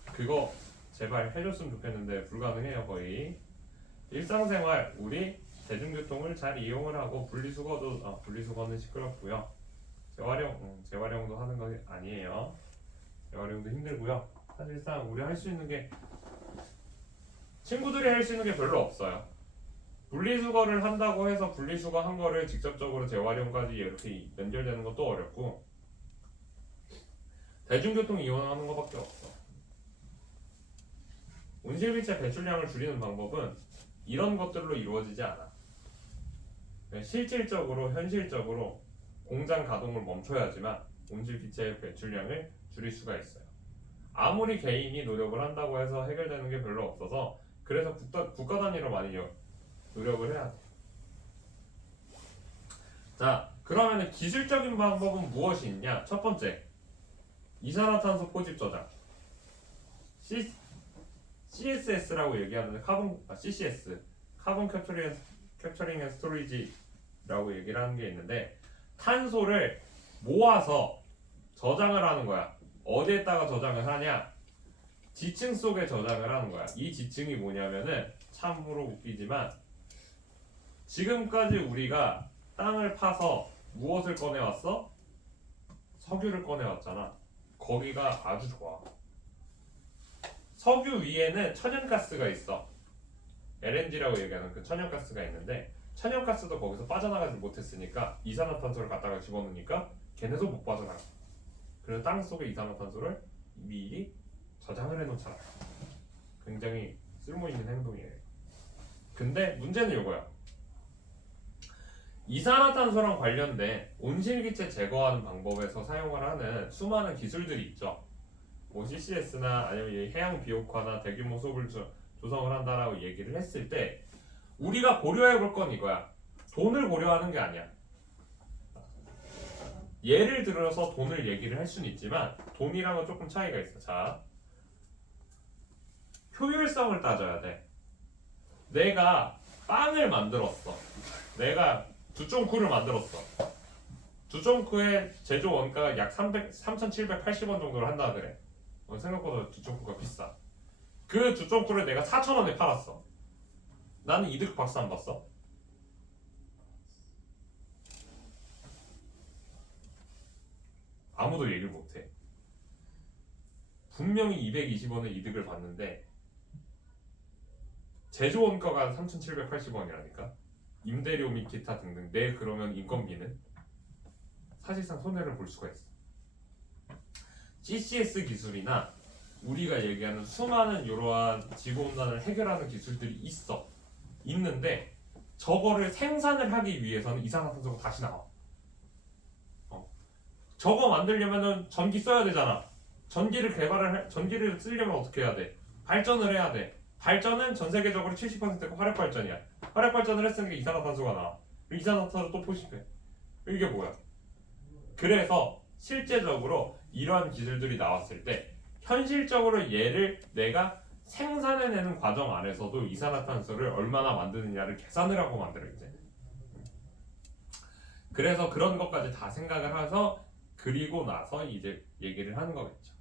그거 제발 해줬으면 좋겠는데 불가능해요 거의. 일상생활 우리 대중교통을 잘 이용을 하고 분리수거는 시끄럽고요. 재활용도 하는 건 아니에요. 재활용도 힘들고요. 사실상 우리 할 수 있는 게 친구들이 할 수 있는 게 별로 없어요. 분리수거를 한다고 해서 분리수거 한 거를 직접적으로 재활용까지 이렇게 연결되는 것도 어렵고 대중교통 이용하는 것밖에 없어. 온실기체 배출량을 줄이는 방법은 이런 것들로 이루어지지 않아. 실질적으로 현실적으로 공장 가동을 멈춰야지만 온실기체 배출량을 줄일 수가 있어요. 아무리 개인이 노력을 한다고 해서 해결되는 게 별로 없어서 그래서 국가 단위로 많이 노력을 해야 돼. 자, 그러면 기술적인 방법은 무엇이 있냐? 첫 번째, 이산화탄소 포집 저장. CSS라고 얘기하는데 CCS, 카본 캡처링 앤 스토리지라고 얘기를 하는 게 있는데 탄소를 모아서 저장을 하는 거야. 어디에다가 저장을 하냐? 지층 속에 저장을 하는 거야. 이 지층이 뭐냐면은 참으로 웃기지만 지금까지 우리가 땅을 파서 무엇을 꺼내왔어? 석유를 꺼내왔잖아. 거기가 아주 좋아. 석유 위에는 천연가스가 있어. LNG라고 얘기하는 그 천연가스가 있는데 천연가스도 거기서 빠져나가지 못했으니까 이산화탄소를 갖다가 집어넣으니까 걔네도 못 빠져나가. 그래서 땅 속에 이산화탄소를 미리 저장을 해놓잖아. 굉장히 쓸모있는 행동이에요. 근데 문제는 이거야. 이산화탄소랑 관련된 온실기체 제거하는 방법에서 사용을 하는 수많은 기술들이 있죠. 뭐 CCS나 아니면 이 해양 비옥화나 대규모 숲을 조성을 한다라고 얘기를 했을 때 우리가 고려해 볼 건 이거야. 돈을 고려하는 게 아니야. 예를 들어서 돈을 얘기를 할 수는 있지만 돈이랑은 조금 차이가 있어. 자, 효율성을 따져야 돼. 내가 빵을 만들었어. 내가 두쫑쿠를 만들었어. 두쫑쿠의 제조 원가가 약 3,780원 정도를 한다 그래. 생각보다 두쫑쿠가 비싸. 그 두쫑쿠를 내가 4,000원에 팔았어. 나는 이득 박수 안 봤어? 아무도 얘기를 못해. 분명히 220원의 이득을 봤는데 제조 원가가 3,780원이라니까. 임대료 및 기타 등등. 내 그러면 인건비는 사실상 손해를 볼 수가 있어. CCS 기술이나 우리가 얘기하는 수많은 이러한 지구온난화를 해결하는 기술들이 있는데 저거를 생산을 하기 위해서는 이산화탄소가 다시 나와. 저거 만들려면은 전기 써야 되잖아. 전기를 쓰려면 어떻게 해야 돼? 발전을 해야 돼. 발전은 전 세계적으로 70%가 화력 발전이야. 화력 발전을 했으니까 이산화탄소가 나와. 이산화탄소 또 포식해. 이게 뭐야? 그래서 실제적으로 이러한 기술들이 나왔을 때 현실적으로 얘를 내가 생산해내는 과정 안에서도 이산화탄소를 얼마나 만드느냐를 계산을 하고 만들어 이제. 그래서 그런 것까지 다 생각을 해서 그리고 나서 이제 얘기를 하는 거겠죠.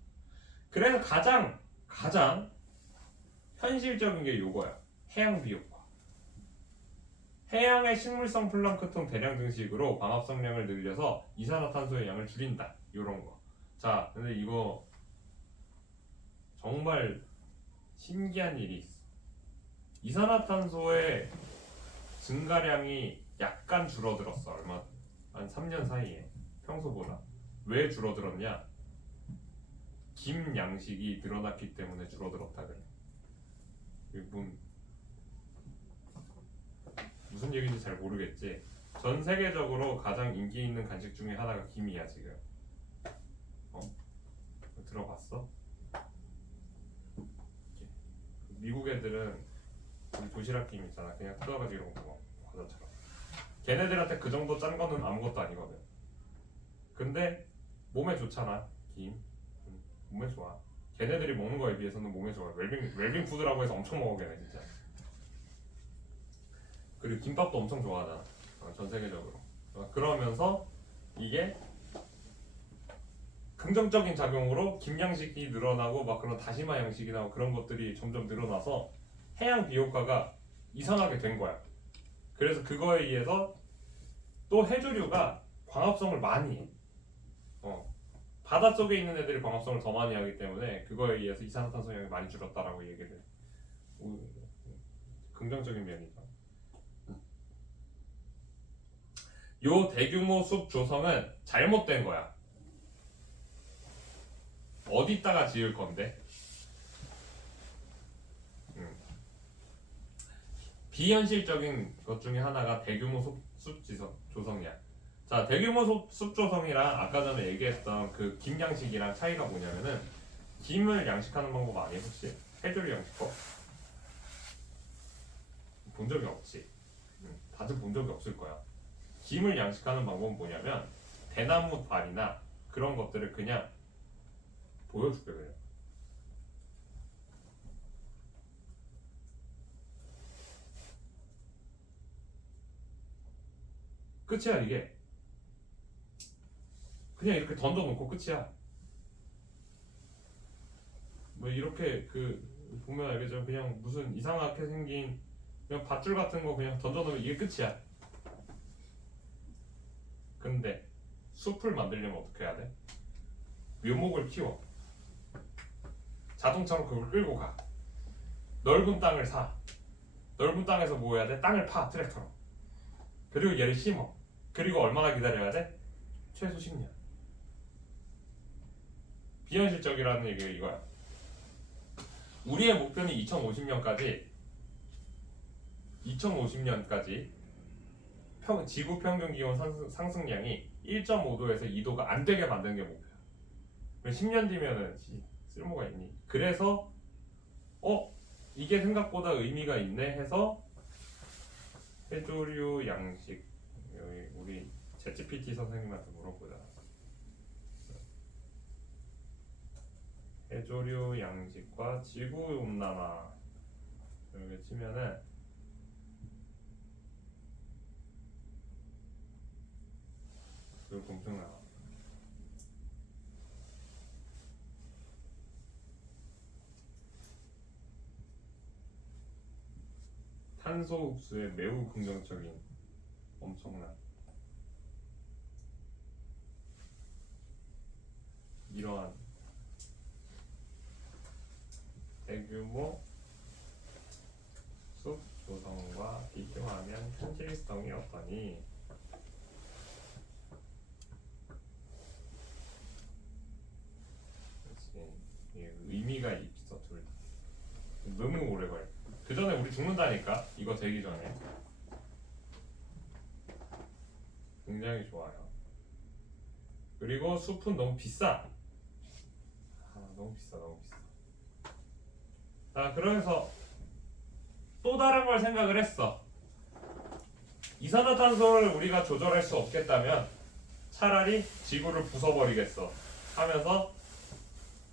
그래서 가장 현실적인 게 요거야. 해양 비옥화. 해양의 식물성 플랑크톤 대량 증식으로 광합성량을 늘려서 이산화탄소의 양을 줄인다. 요런 거. 자, 근데 이거 정말 신기한 일이 있어. 이산화탄소의 증가량이 약간 줄어들었어. 한 3년 사이에 평소보다. 왜 줄어들었냐? 김 양식이 늘어났기 때문에 줄어들었다 그래. 무슨 얘기인지 잘 모르겠지. 전 세계적으로 가장 인기 있는 간식 중에 하나가 김이야 지금. 들어봤어? 미국 애들은 우리 도시락 김 있잖아. 그냥 뜯어가지고 이런 거 먹어. 과자처럼. 걔네들한테 그 정도 짠 거는 아무것도 아니거든. 근데 몸에 좋잖아. 김. 몸에 좋아. 걔네들이 먹는 거에 비해서는 몸에 좋아. 웰빙 푸드라고 해서 엄청 먹어 걔네 진짜. 그리고 김밥도 엄청 좋아하잖아. 전 세계적으로. 그러면서 이게 긍정적인 작용으로 김 양식이 늘어나고 막 그런 다시마 양식이 나고 그런 것들이 점점 늘어나서 해양 비옥화가 이상하게 된 거야. 그래서 그거에 의해서 또 해조류가 광합성을 많이 해. 바닷속에 있는 애들이 광합성을 더 많이 하기 때문에 그거에 의해서 이산화탄소 양이 많이 줄었다라고 얘기를 해. 긍정적인 면이다. 요 대규모 숲 조성은 잘못된 거야. 어디다가 지을 건데? 비현실적인 것 중에 하나가 대규모 숲 조성이야. 자, 대규모 숲 조성이랑 아까 전에 얘기했던 그 김 양식이랑 차이가 뭐냐면은 김을 양식하는 방법 아니에요 혹시? 해조류 양식법? 본 적이 없지. 다들 본 적이 없을 거야. 김을 양식하는 방법은 뭐냐면 대나무 발이나 그런 것들을 그냥 보여줄게 그래. 끝이야 이게. 그냥 이렇게 던져놓고 끝이야. 뭐 이렇게 보면 알겠지만 그냥 무슨 이상하게 생긴 그냥 밧줄 같은 거 그냥 던져놓으면 이게 끝이야. 근데 숲을 만들려면 어떻게 해야 돼? 묘목을 키워. 자동차로 그걸 끌고 가. 넓은 땅을 사. 넓은 땅에서 뭐 해야 돼? 땅을 파 트랙터로. 그리고 얘를 심어. 그리고 얼마나 기다려야 돼? 최소 10년. 비현실적이라는 얘기가 이거야. 우리의 목표는 2050년까지 지구 평균 기온 상승량이 1.5도에서 2도가 안 되게 만드는 게 목표야. 10년 뒤면은 쓸모가 있니? 그래서 이게 생각보다 의미가 있네 해서 해조류 양식, 여기 우리 챗GPT 선생님한테 물어보자. 해조류 양식과 지구 온난화 이렇게 치면은 그 검증 나와. 탄소 흡수에 매우 긍정적인 엄청난 이러한 대규모 숲 조성과 비교하면 현실성이 어떠니? 그렇지. 이게 의미가 있어 둘 다. 너무 오래 걸려. 그 전에 우리 죽는다니까. 이거 되기 전에. 굉장히 좋아요. 그리고 숲은 너무 비싸. 너무 비싸. 자, 그래서 또 다른 걸 생각을 했어. 이산화탄소를 우리가 조절할 수 없겠다면 차라리 지구를 부숴버리겠어 하면서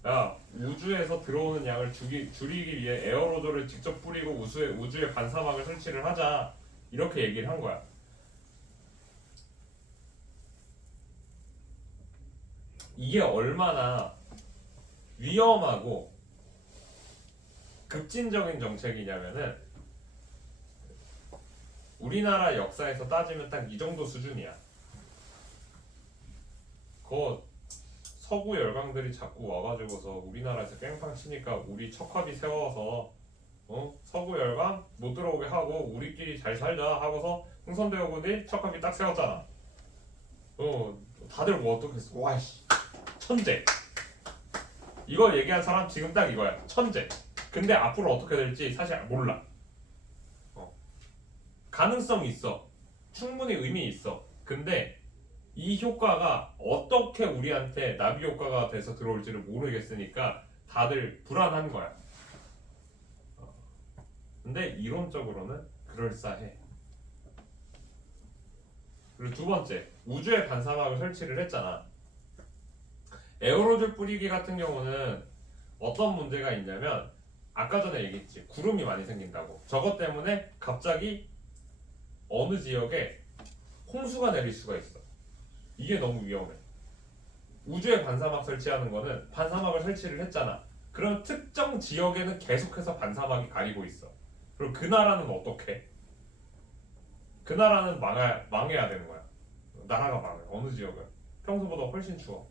야, 우주에서 들어오는 양을 줄이기 위해 에어로졸을 직접 뿌리고 우주에 반사막을 설치를 하자 이렇게 얘기를 한 거야. 이게 얼마나 위험하고 급진적인 정책이냐면은 우리나라 역사에서 따지면 딱 이 정도 수준이야. 서구 열강들이 자꾸 와가지고서 우리나라에서 깽판 치니까 우리 척화비 세워서 서구 열강 못 들어오게 하고 우리끼리 잘 살자 하고서 흥선대원군이 척화비 딱 세웠잖아. 다들 뭐 어떻겠어? 와이씨 천재. 이거 얘기한 사람 지금 딱 이거야. 천재. 근데 앞으로 어떻게 될지 사실 몰라. 가능성이 있어. 충분히 의미 있어. 근데 이 효과가 어떻게 우리한테 나비 효과가 돼서 들어올지를 모르겠으니까 다들 불안한 거야. 근데 이론적으로는 그럴싸해. 그리고 두 번째, 우주에 반사막을 설치를 했잖아. 에어로졸 뿌리기 같은 경우는 어떤 문제가 있냐면 아까 전에 얘기했지. 구름이 많이 생긴다고. 저것 때문에 갑자기 어느 지역에 홍수가 내릴 수가 있어. 이게 너무 위험해. 우주에 반사막 설치하는 거는 반사막을 설치를 했잖아. 그럼 특정 지역에는 계속해서 반사막이 가리고 있어. 그럼 그 나라는 어떻게? 그 나라는 망해야 되는 거야. 나라가 망해. 어느 지역은 평소보다 훨씬 추워.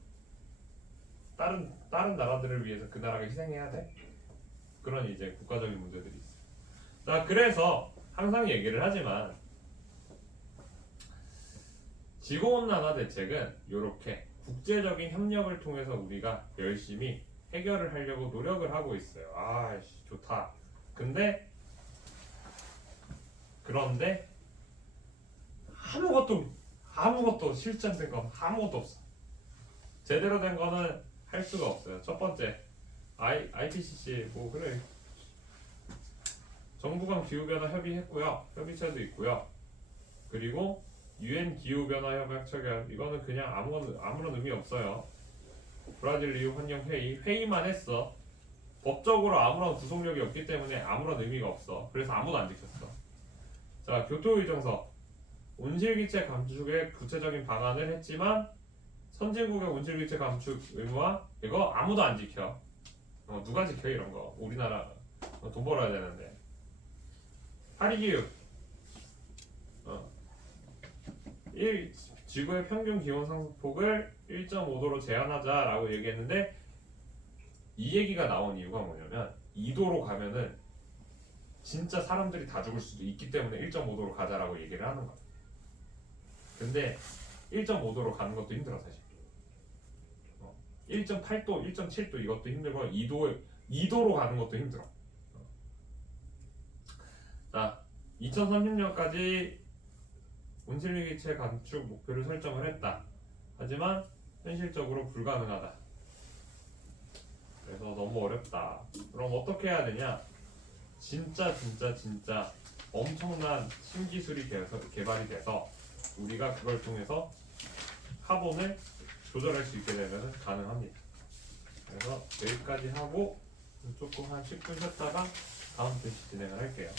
다른 나라들을 위해서 그 나라가 희생해야 돼. 그런 이제 국가적인 문제들이 있어. 자, 그래서 항상 얘기를 하지만 지구온난화 대책은 이렇게 국제적인 협력을 통해서 우리가 열심히 해결을 하려고 노력을 하고 있어요. 아이씨 좋다. 그런데 아무것도 실천된 건 아무것도 없어. 제대로 된 거는 할 수가 없어요. 첫 번째 IPCC 뭐 그래 정부 간 기후변화 협의했고요. 협의체도 있고요. 그리고 UN 기후변화 협약 체결 이거는 그냥 아무런 의미 없어요. 브라질 리우 환경 회의만 했어. 법적으로 아무런 구속력이 없기 때문에 아무런 의미가 없어. 그래서 아무도 안 지켰어. 자, 교토의정서 온실기체 감축의 구체적인 방안을 했지만 선진국의 온실기체 감축 의무화 이거 아무도 안 지켜. 누가 지켜 이런 거? 우리나라 돈 벌어야 되는데. 파리기후 지구의 평균 기온 상승폭을 1.5도로 제한하자라고 얘기했는데 이 얘기가 나온 이유가 뭐냐면 2도로 가면은 진짜 사람들이 다 죽을 수도 있기 때문에 1.5도로 가자라고 얘기를 하는 거야. 근데 1.5도로 가는 것도 힘들어 사실. 1.8도, 1.7도 이것도 힘들고 2도로 가는 것도 힘들어. 자, 2030년까지 온실리 기체 감축 목표를 설정을 했다. 하지만 현실적으로 불가능하다. 그래서 너무 어렵다. 그럼 어떻게 해야 되냐? 진짜 엄청난 신기술이 개발이 돼서 우리가 그걸 통해서 카본을 조절할 수 있게 되면 가능합니다. 그래서 여기까지 하고 조금 한 10분 쉬었다가 다음 페이지 진행을 할게요.